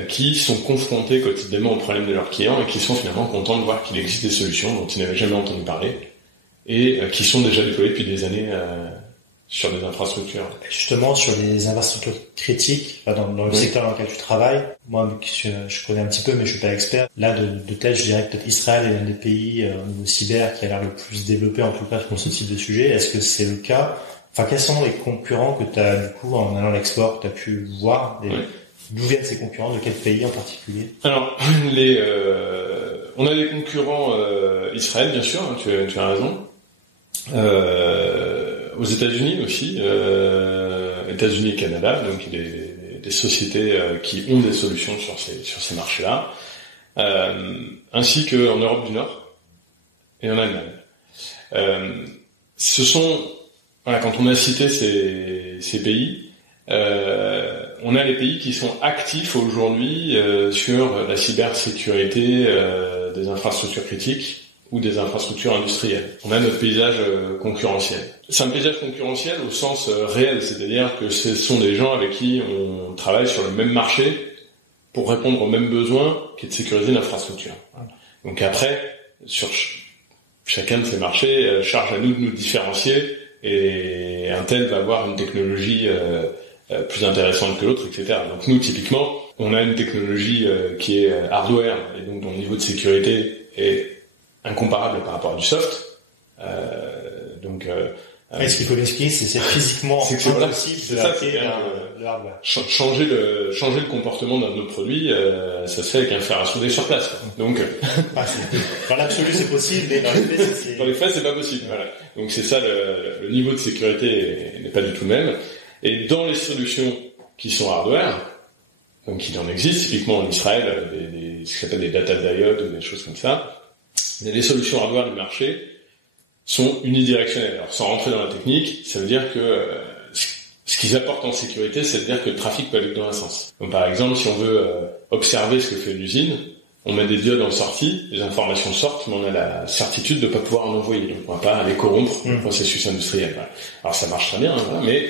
qui sont confrontés quotidiennement aux problèmes de leurs clients et qui sont finalement contents de voir qu'il existe des solutions dont ils n'avaient jamais entendu parler et qui sont déjà déployées depuis des années sur des infrastructures. Justement, sur les infrastructures critiques, dans le secteur dans lequel tu travailles, moi, je connais un petit peu, mais je suis pas expert. Là, de tête, je dirais que peut-être Israël est l'un des pays au niveau cyber qui a l'air le plus développé, en tout cas, sur ce type de sujet. Est-ce que c'est le cas? Enfin, quels sont les concurrents que tu as, du coup, en allant à l'export, que tu as pu voir? D'où viennent ces concurrents? De quel pays en particulier? Alors, on a des concurrents Israël, bien sûr, hein, tu as raison. Aux États-Unis aussi, États-Unis et Canada, donc des sociétés qui ont des solutions sur ces marchés-là, ainsi qu'en Europe du Nord et en Allemagne. Ce sont, quand on a cité ces pays, on a les pays qui sont actifs aujourd'hui sur la cybersécurité des infrastructures critiques ou des infrastructures industrielles. On a notre paysage concurrentiel. C'est un paysage concurrentiel au sens réel, c'est-à-dire que ce sont des gens avec qui on travaille sur le même marché pour répondre aux mêmes besoins, qui est de sécuriser l'infrastructure. Donc après, sur chacun de ces marchés, charge à nous de nous différencier, et un tel va avoir une technologie plus intéressante que l'autre, etc. Donc nous, typiquement, on a une technologie qui est hardware, et donc dont le niveau de sécurité est incomparable par rapport à du soft. Ce qu'il faut expliquer, c'est physiquement impossible de hacker le hardware. Changer le comportement d'un de nos produits, ça se fait avec un fer à souder sur place, quoi. Donc, dans l'absolu, c'est possible, mais dans les faits, c'est pas possible. Voilà. Donc c'est ça, le niveau de sécurité n'est pas du tout le même. Et dans les solutions qui sont hardware, donc il en existe, typiquement en Israël, ce qu'on appelle des data diodes ou des choses comme ça, les solutions hardware du marché sont unidirectionnelles. Alors, sans rentrer dans la technique, ça veut dire que ce qu'ils apportent en sécurité, c'est de dire que le trafic peut aller dans un sens. Donc, par exemple, si on veut observer ce que fait l'usine, on met des diodes en sortie, les informations sortent, mais on a la certitude de ne pas pouvoir en envoyer. Donc, on ne va pas aller corrompre le processus industriel. Voilà. Alors, ça marche très bien, mais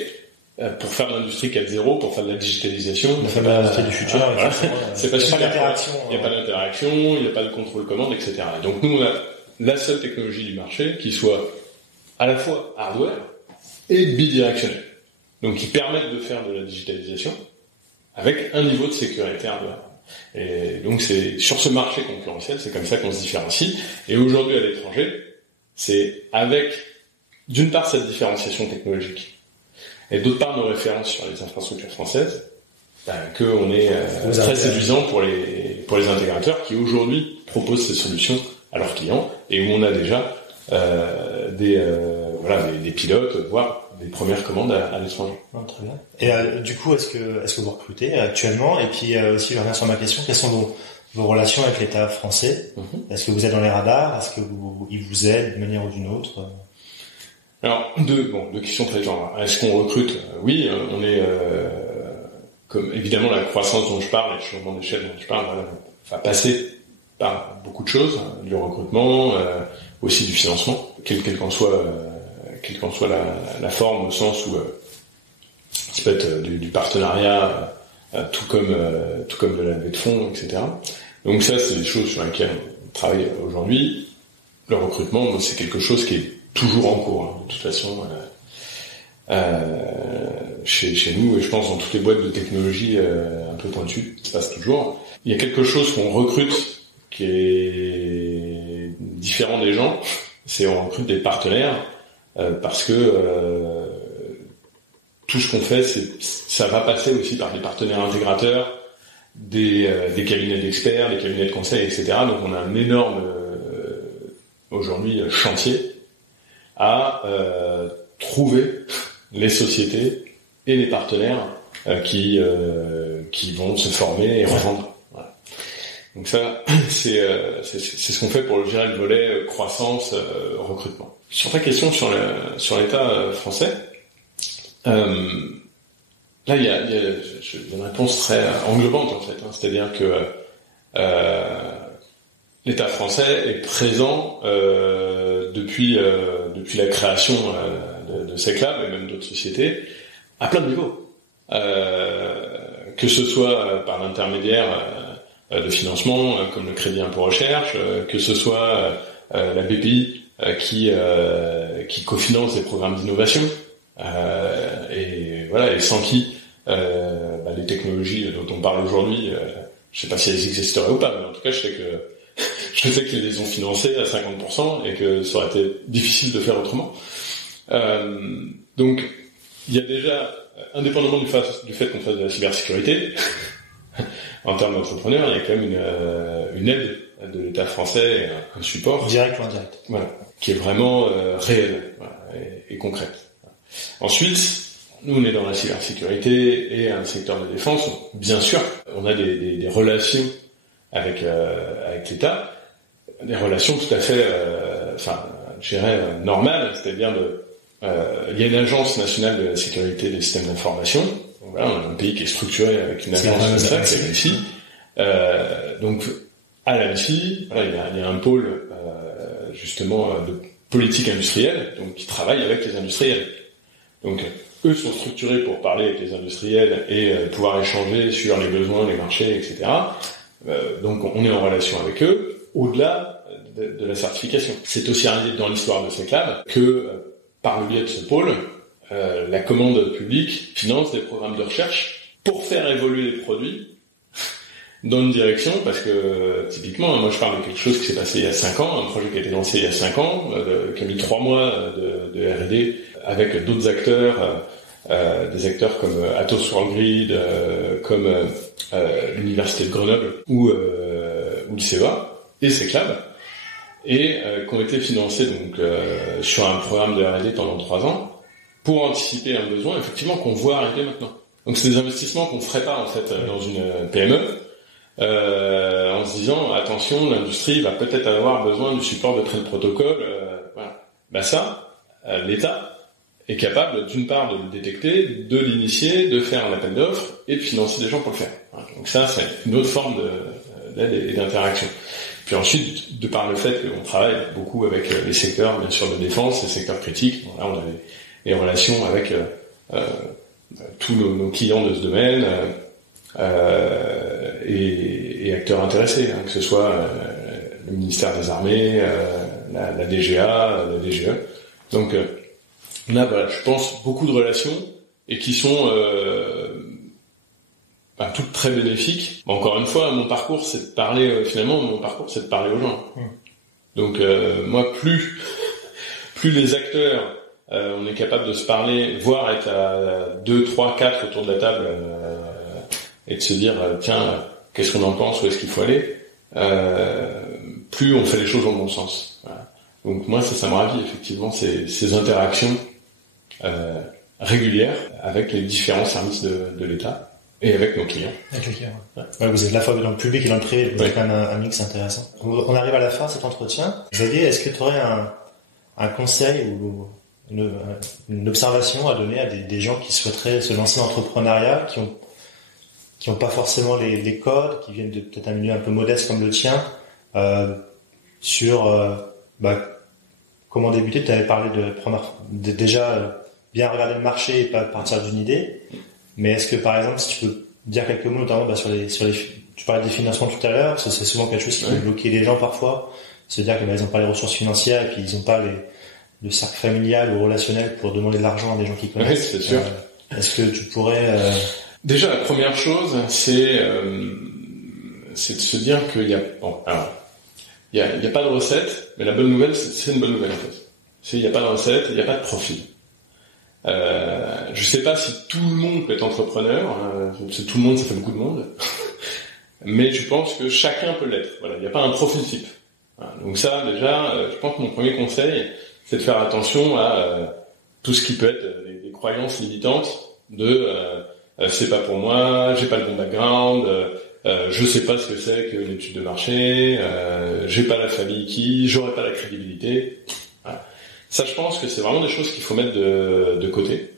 pour faire de l'industrie 4.0, pour faire de la digitalisation, on fait de l'industrie du futur. Voilà. C'est pas super. D'interaction. Il n'y a pas d'interaction, il n'y a pas de contrôle commande, etc. Et donc nous, on a la seule technologie du marché qui soit à la fois hardware et bidirectionnelle. Donc qui permettent de faire de la digitalisation avec un niveau de sécurité hardware. Et donc c'est sur ce marché concurrentiel, c'est comme ça qu'on se différencie. Et aujourd'hui à l'étranger, c'est avec d'une part cette différenciation technologique et d'autre part nos références sur les infrastructures françaises, qu'on est très séduisant pour les intégrateurs qui aujourd'hui proposent ces solutions à leurs clients et où on a déjà des pilotes, voire des premières commandes à l'étranger. Très bien. Et du coup, est-ce que vous recrutez actuellement? Et puis aussi, je reviens sur ma question, quelles sont vos relations avec l'État français? Est-ce que vous êtes dans les radars? Est-ce que ils vous aident d'une manière ou d'une autre? Alors, deux questions très genres. Est-ce qu'on recrute? Oui, on est comme évidemment la croissance dont je parle, le changement d'échelle dont je parle, va passer par beaucoup de choses, du recrutement, aussi du financement, quelle qu'en soit la forme, au sens où ça peut être du partenariat, tout comme de la levée de fonds, etc. Donc ça, c'est des choses sur lesquelles on travaille aujourd'hui. Le recrutement, c'est quelque chose qui est toujours en cours, de toute façon, chez nous, et je pense dans toutes les boîtes de technologie un peu pointues, ça se passe toujours. Il y a quelque chose qu'on recrute qui est différent des gens, c'est on recrute des partenaires, parce que tout ce qu'on fait, ça va passer aussi par des partenaires intégrateurs, des cabinets d'experts, des cabinets de conseil, etc. Donc on a un énorme aujourd'hui chantier à trouver les sociétés et les partenaires qui vont se former et revendre. Voilà. Donc ça, c'est ce qu'on fait pour gérer le volet croissance, recrutement. Sur ta question sur l'État français, là il y a une réponse très englobante en fait, c'est-à-dire que l'État français est présent depuis la création de SecLab et même d'autres sociétés à plein de niveaux, que ce soit par l'intermédiaire de financement comme le crédit impôt recherche, que ce soit la BPI qui cofinance des programmes d'innovation, et voilà, et sans qui les technologies dont on parle aujourd'hui, je sais pas si elles existeraient ou pas, mais en tout cas je sais qu'ils les ont financées à 50% et que ça aurait été difficile de faire autrement. Donc il y a déjà, indépendamment du fait qu'on fasse de la cybersécurité, en termes d'entrepreneurs, il y a quand même une aide de l'État français, un support direct ou indirect, voilà, qui est vraiment réel, voilà, et concrète. Ensuite, nous on est dans la cybersécurité et un secteur de défense. Bien sûr, on a des relations avec l'État, des relations tout à fait, je dirais normales, c'est-à-dire il y a une agence nationale de la sécurité des systèmes d'information. Donc voilà, on a un pays qui est structuré avec une agence comme ça, qui est l'ANSSI. Donc à l'ANSSI, voilà, il y a un pôle justement de politique industrielle, donc qui travaille avec les industriels. Donc eux sont structurés pour parler avec les industriels et pouvoir échanger sur les besoins, les marchés, etc. Donc on est en relation avec eux au-delà de la certification. C'est aussi arrivé dans l'histoire de SecLab que par le biais de ce pôle, la commande publique finance des programmes de recherche pour faire évoluer les produits dans une direction, parce que typiquement, moi je parle de quelque chose qui s'est passé il y a 5 ans, un projet qui a été lancé il y a 5 ans, qui a mis 3 mois de R&D avec d'autres acteurs, des acteurs comme Atos Worldgrid, comme l'université de Grenoble ou le CEA et SecLab, et qui ont été financés donc sur un programme de R&D pendant 3 ans pour anticiper un besoin effectivement qu'on voit arriver maintenant. Donc c'est des investissements qu'on ferait pas en fait dans une PME, en se disant attention, l'industrie va peut-être avoir besoin du support de tel protocole, voilà. Ben ça, l'État est capable d'une part de le détecter, de l'initier, de faire un appel d'offres et de financer des gens pour le faire. Voilà. Donc ça, c'est une autre forme d'aide et d'interaction. Puis ensuite, de par le fait qu'on travaille beaucoup avec les secteurs, bien sûr, de défense, les secteurs critiques, bon, là on a des relations avec tous nos clients de ce domaine et acteurs intéressés, que ce soit le ministère des Armées, la DGA, la DGE. Donc on a, je pense, beaucoup de relations et qui sont toutes très bénéfiques. Encore une fois, mon parcours, c'est de parler c'est de parler aux gens. Donc moi, plus les acteurs on est capable de se parler, voire être à 2, 3, 4 autour de la table et de se dire tiens, qu'est-ce qu'on en pense, où est-ce qu'il faut aller, plus on fait les choses dans le bon sens. Voilà. Donc moi, ça me ravit effectivement ces interactions régulières avec les différents services de l'État et avec nos clients. Avec les clients. Ouais, vous êtes à la fois dans le public et dans le privé, vous avez quand même un mix intéressant. On arrive à la fin de cet entretien. Xavier, est-ce que tu aurais un conseil ou une observation à donner à des gens qui souhaiteraient se lancer dans l'entrepreneuriat, qui ont pas forcément les codes, qui viennent de peut-être un milieu un peu modeste comme le tien, sur comment débuter? Tu avais parlé de déjà bien regarder le marché et pas partir d'une idée. Mais est-ce que par exemple, si tu peux dire quelques mots notamment sur les tu parlais des financements tout à l'heure, parce que c'est souvent quelque chose qui peut bloquer les gens parfois, se dire qu'ils n'ont pas les ressources financières et puis ils n'ont pas le cercle familial ou relationnel pour demander de l'argent à des gens qui connaissent. Oui, c'est sûr. Est-ce que tu pourrais Déjà, la première chose, c'est de se dire qu'il y a il y a pas de recette, mais la bonne nouvelle, c'est une bonne nouvelle en fait. Il n'y a pas de recette, il n'y a pas de profil. Je sais pas si tout le monde peut être entrepreneur, tout le monde, ça fait beaucoup de monde, mais je pense que chacun peut l'être. Voilà, il n'y a pas un profil type. Voilà, donc ça, déjà, je pense que mon premier conseil, c'est de faire attention à tout ce qui peut être des croyances limitantes de c'est pas pour moi, j'ai pas le bon background, je sais pas ce que c'est que l'étude de marché, j'ai pas la famille j'aurai pas la crédibilité. Voilà. Ça, je pense que c'est vraiment des choses qu'il faut mettre de côté,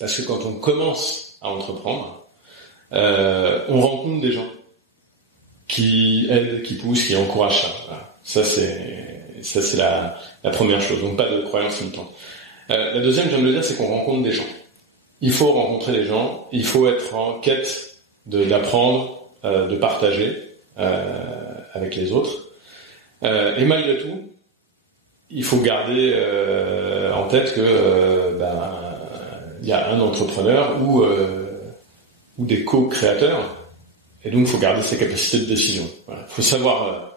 parce que quand on commence à entreprendre, on rencontre des gens qui aident, qui poussent, qui encouragent ça. Voilà. Ça c'est la première chose. Donc pas de croyances limitantes. La deuxième, je viens de le dire, c'est qu'on rencontre des gens. Il faut rencontrer des gens, il faut être en quête d'apprendre, de partager avec les autres. Et malgré tout, il faut garder en tête que il y a un entrepreneur ou des co-créateurs, et donc il faut garder ses capacités de décision. Voilà. Il faut savoir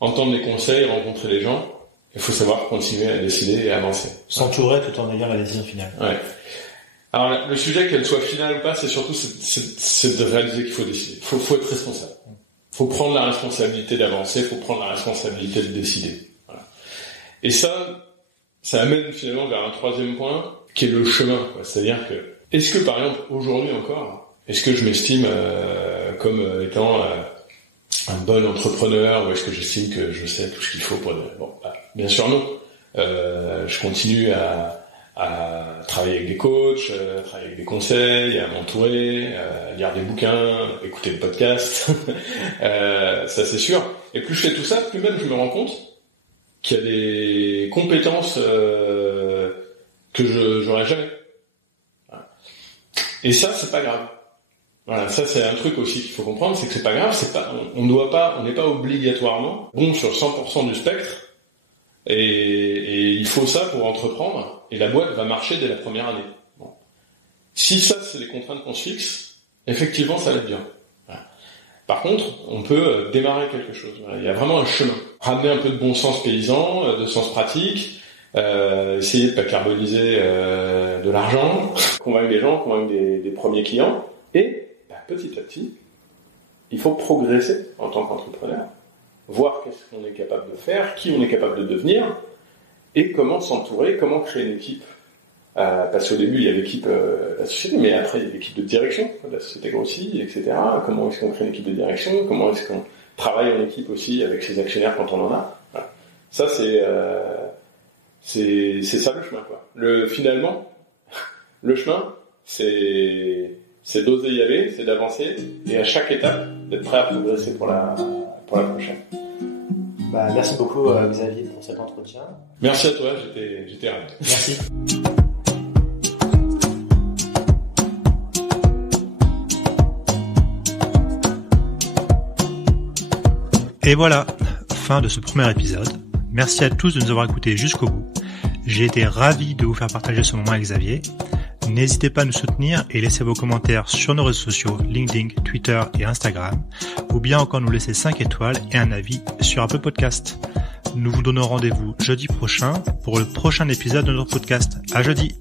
entendre les conseils, rencontrer les gens, il faut savoir continuer à décider et avancer. S'entourer tout en ayant la décision finale. Ouais. Alors le sujet, qu'elle soit finale ou pas, c'est surtout c'est de réaliser qu'il faut décider. Faut être responsable. Faut prendre la responsabilité d'avancer, faut prendre la responsabilité de décider. Voilà. Et ça amène finalement vers un troisième point, qui est le chemin, quoi. C'est-à-dire que, est-ce que par exemple, aujourd'hui encore, est-ce que je m'estime comme étant un bon entrepreneur, ou est-ce que j'estime que je sais tout ce qu'il faut pour... bien sûr non. Je continue à travailler avec des coachs, travailler avec des conseils, à m'entourer, à lire des bouquins, écouter des podcasts. Ça c'est sûr. Et plus je fais tout ça, plus même je me rends compte qu'il y a des compétences que j'aurais jamais. Voilà. Et ça, c'est pas grave. Voilà, ça c'est un truc aussi qu'il faut comprendre, c'est que c'est pas grave, on n'est pas obligatoirement bon sur 100% du spectre, et il faut ça pour entreprendre, et la boîte va marcher dès la première année. Bon. Si ça c'est les contraintes qu'on se fixe, effectivement ça va être bien. Voilà. Par contre, on peut démarrer quelque chose. Voilà. Il y a vraiment un chemin. Ramener un peu de bon sens paysan, de sens pratique, essayer de pas carboniser de l'argent, convaincre les gens, convaincre des premiers clients, et petit à petit, il faut progresser en tant qu'entrepreneur, voir qu'est-ce qu'on est capable de faire, qui on est capable de devenir, et comment s'entourer, comment créer une équipe. Parce qu'au début, il y a l'équipe la société, mais après, il y a l'équipe de direction, la société grossit, etc. Comment est-ce qu'on crée une équipe de direction, comment est-ce qu'on travaille en équipe aussi avec ses actionnaires quand on en a. Voilà. Ça, c'est ça le chemin, quoi. Finalement, le chemin, c'est d'oser y aller, c'est d'avancer, et à chaque étape, d'être prêt à progresser pour la prochaine. Merci beaucoup Xavier pour cet entretien. Merci à toi, j'étais ravi. Merci. Et voilà, fin de ce premier épisode. Merci à tous de nous avoir écoutés jusqu'au bout. J'ai été ravi de vous faire partager ce moment avec Xavier. N'hésitez pas à nous soutenir et laissez vos commentaires sur nos réseaux sociaux, LinkedIn, Twitter et Instagram, ou bien encore nous laisser 5 étoiles et un avis sur Apple Podcast. Nous vous donnons rendez-vous jeudi prochain pour le prochain épisode de notre podcast. À jeudi!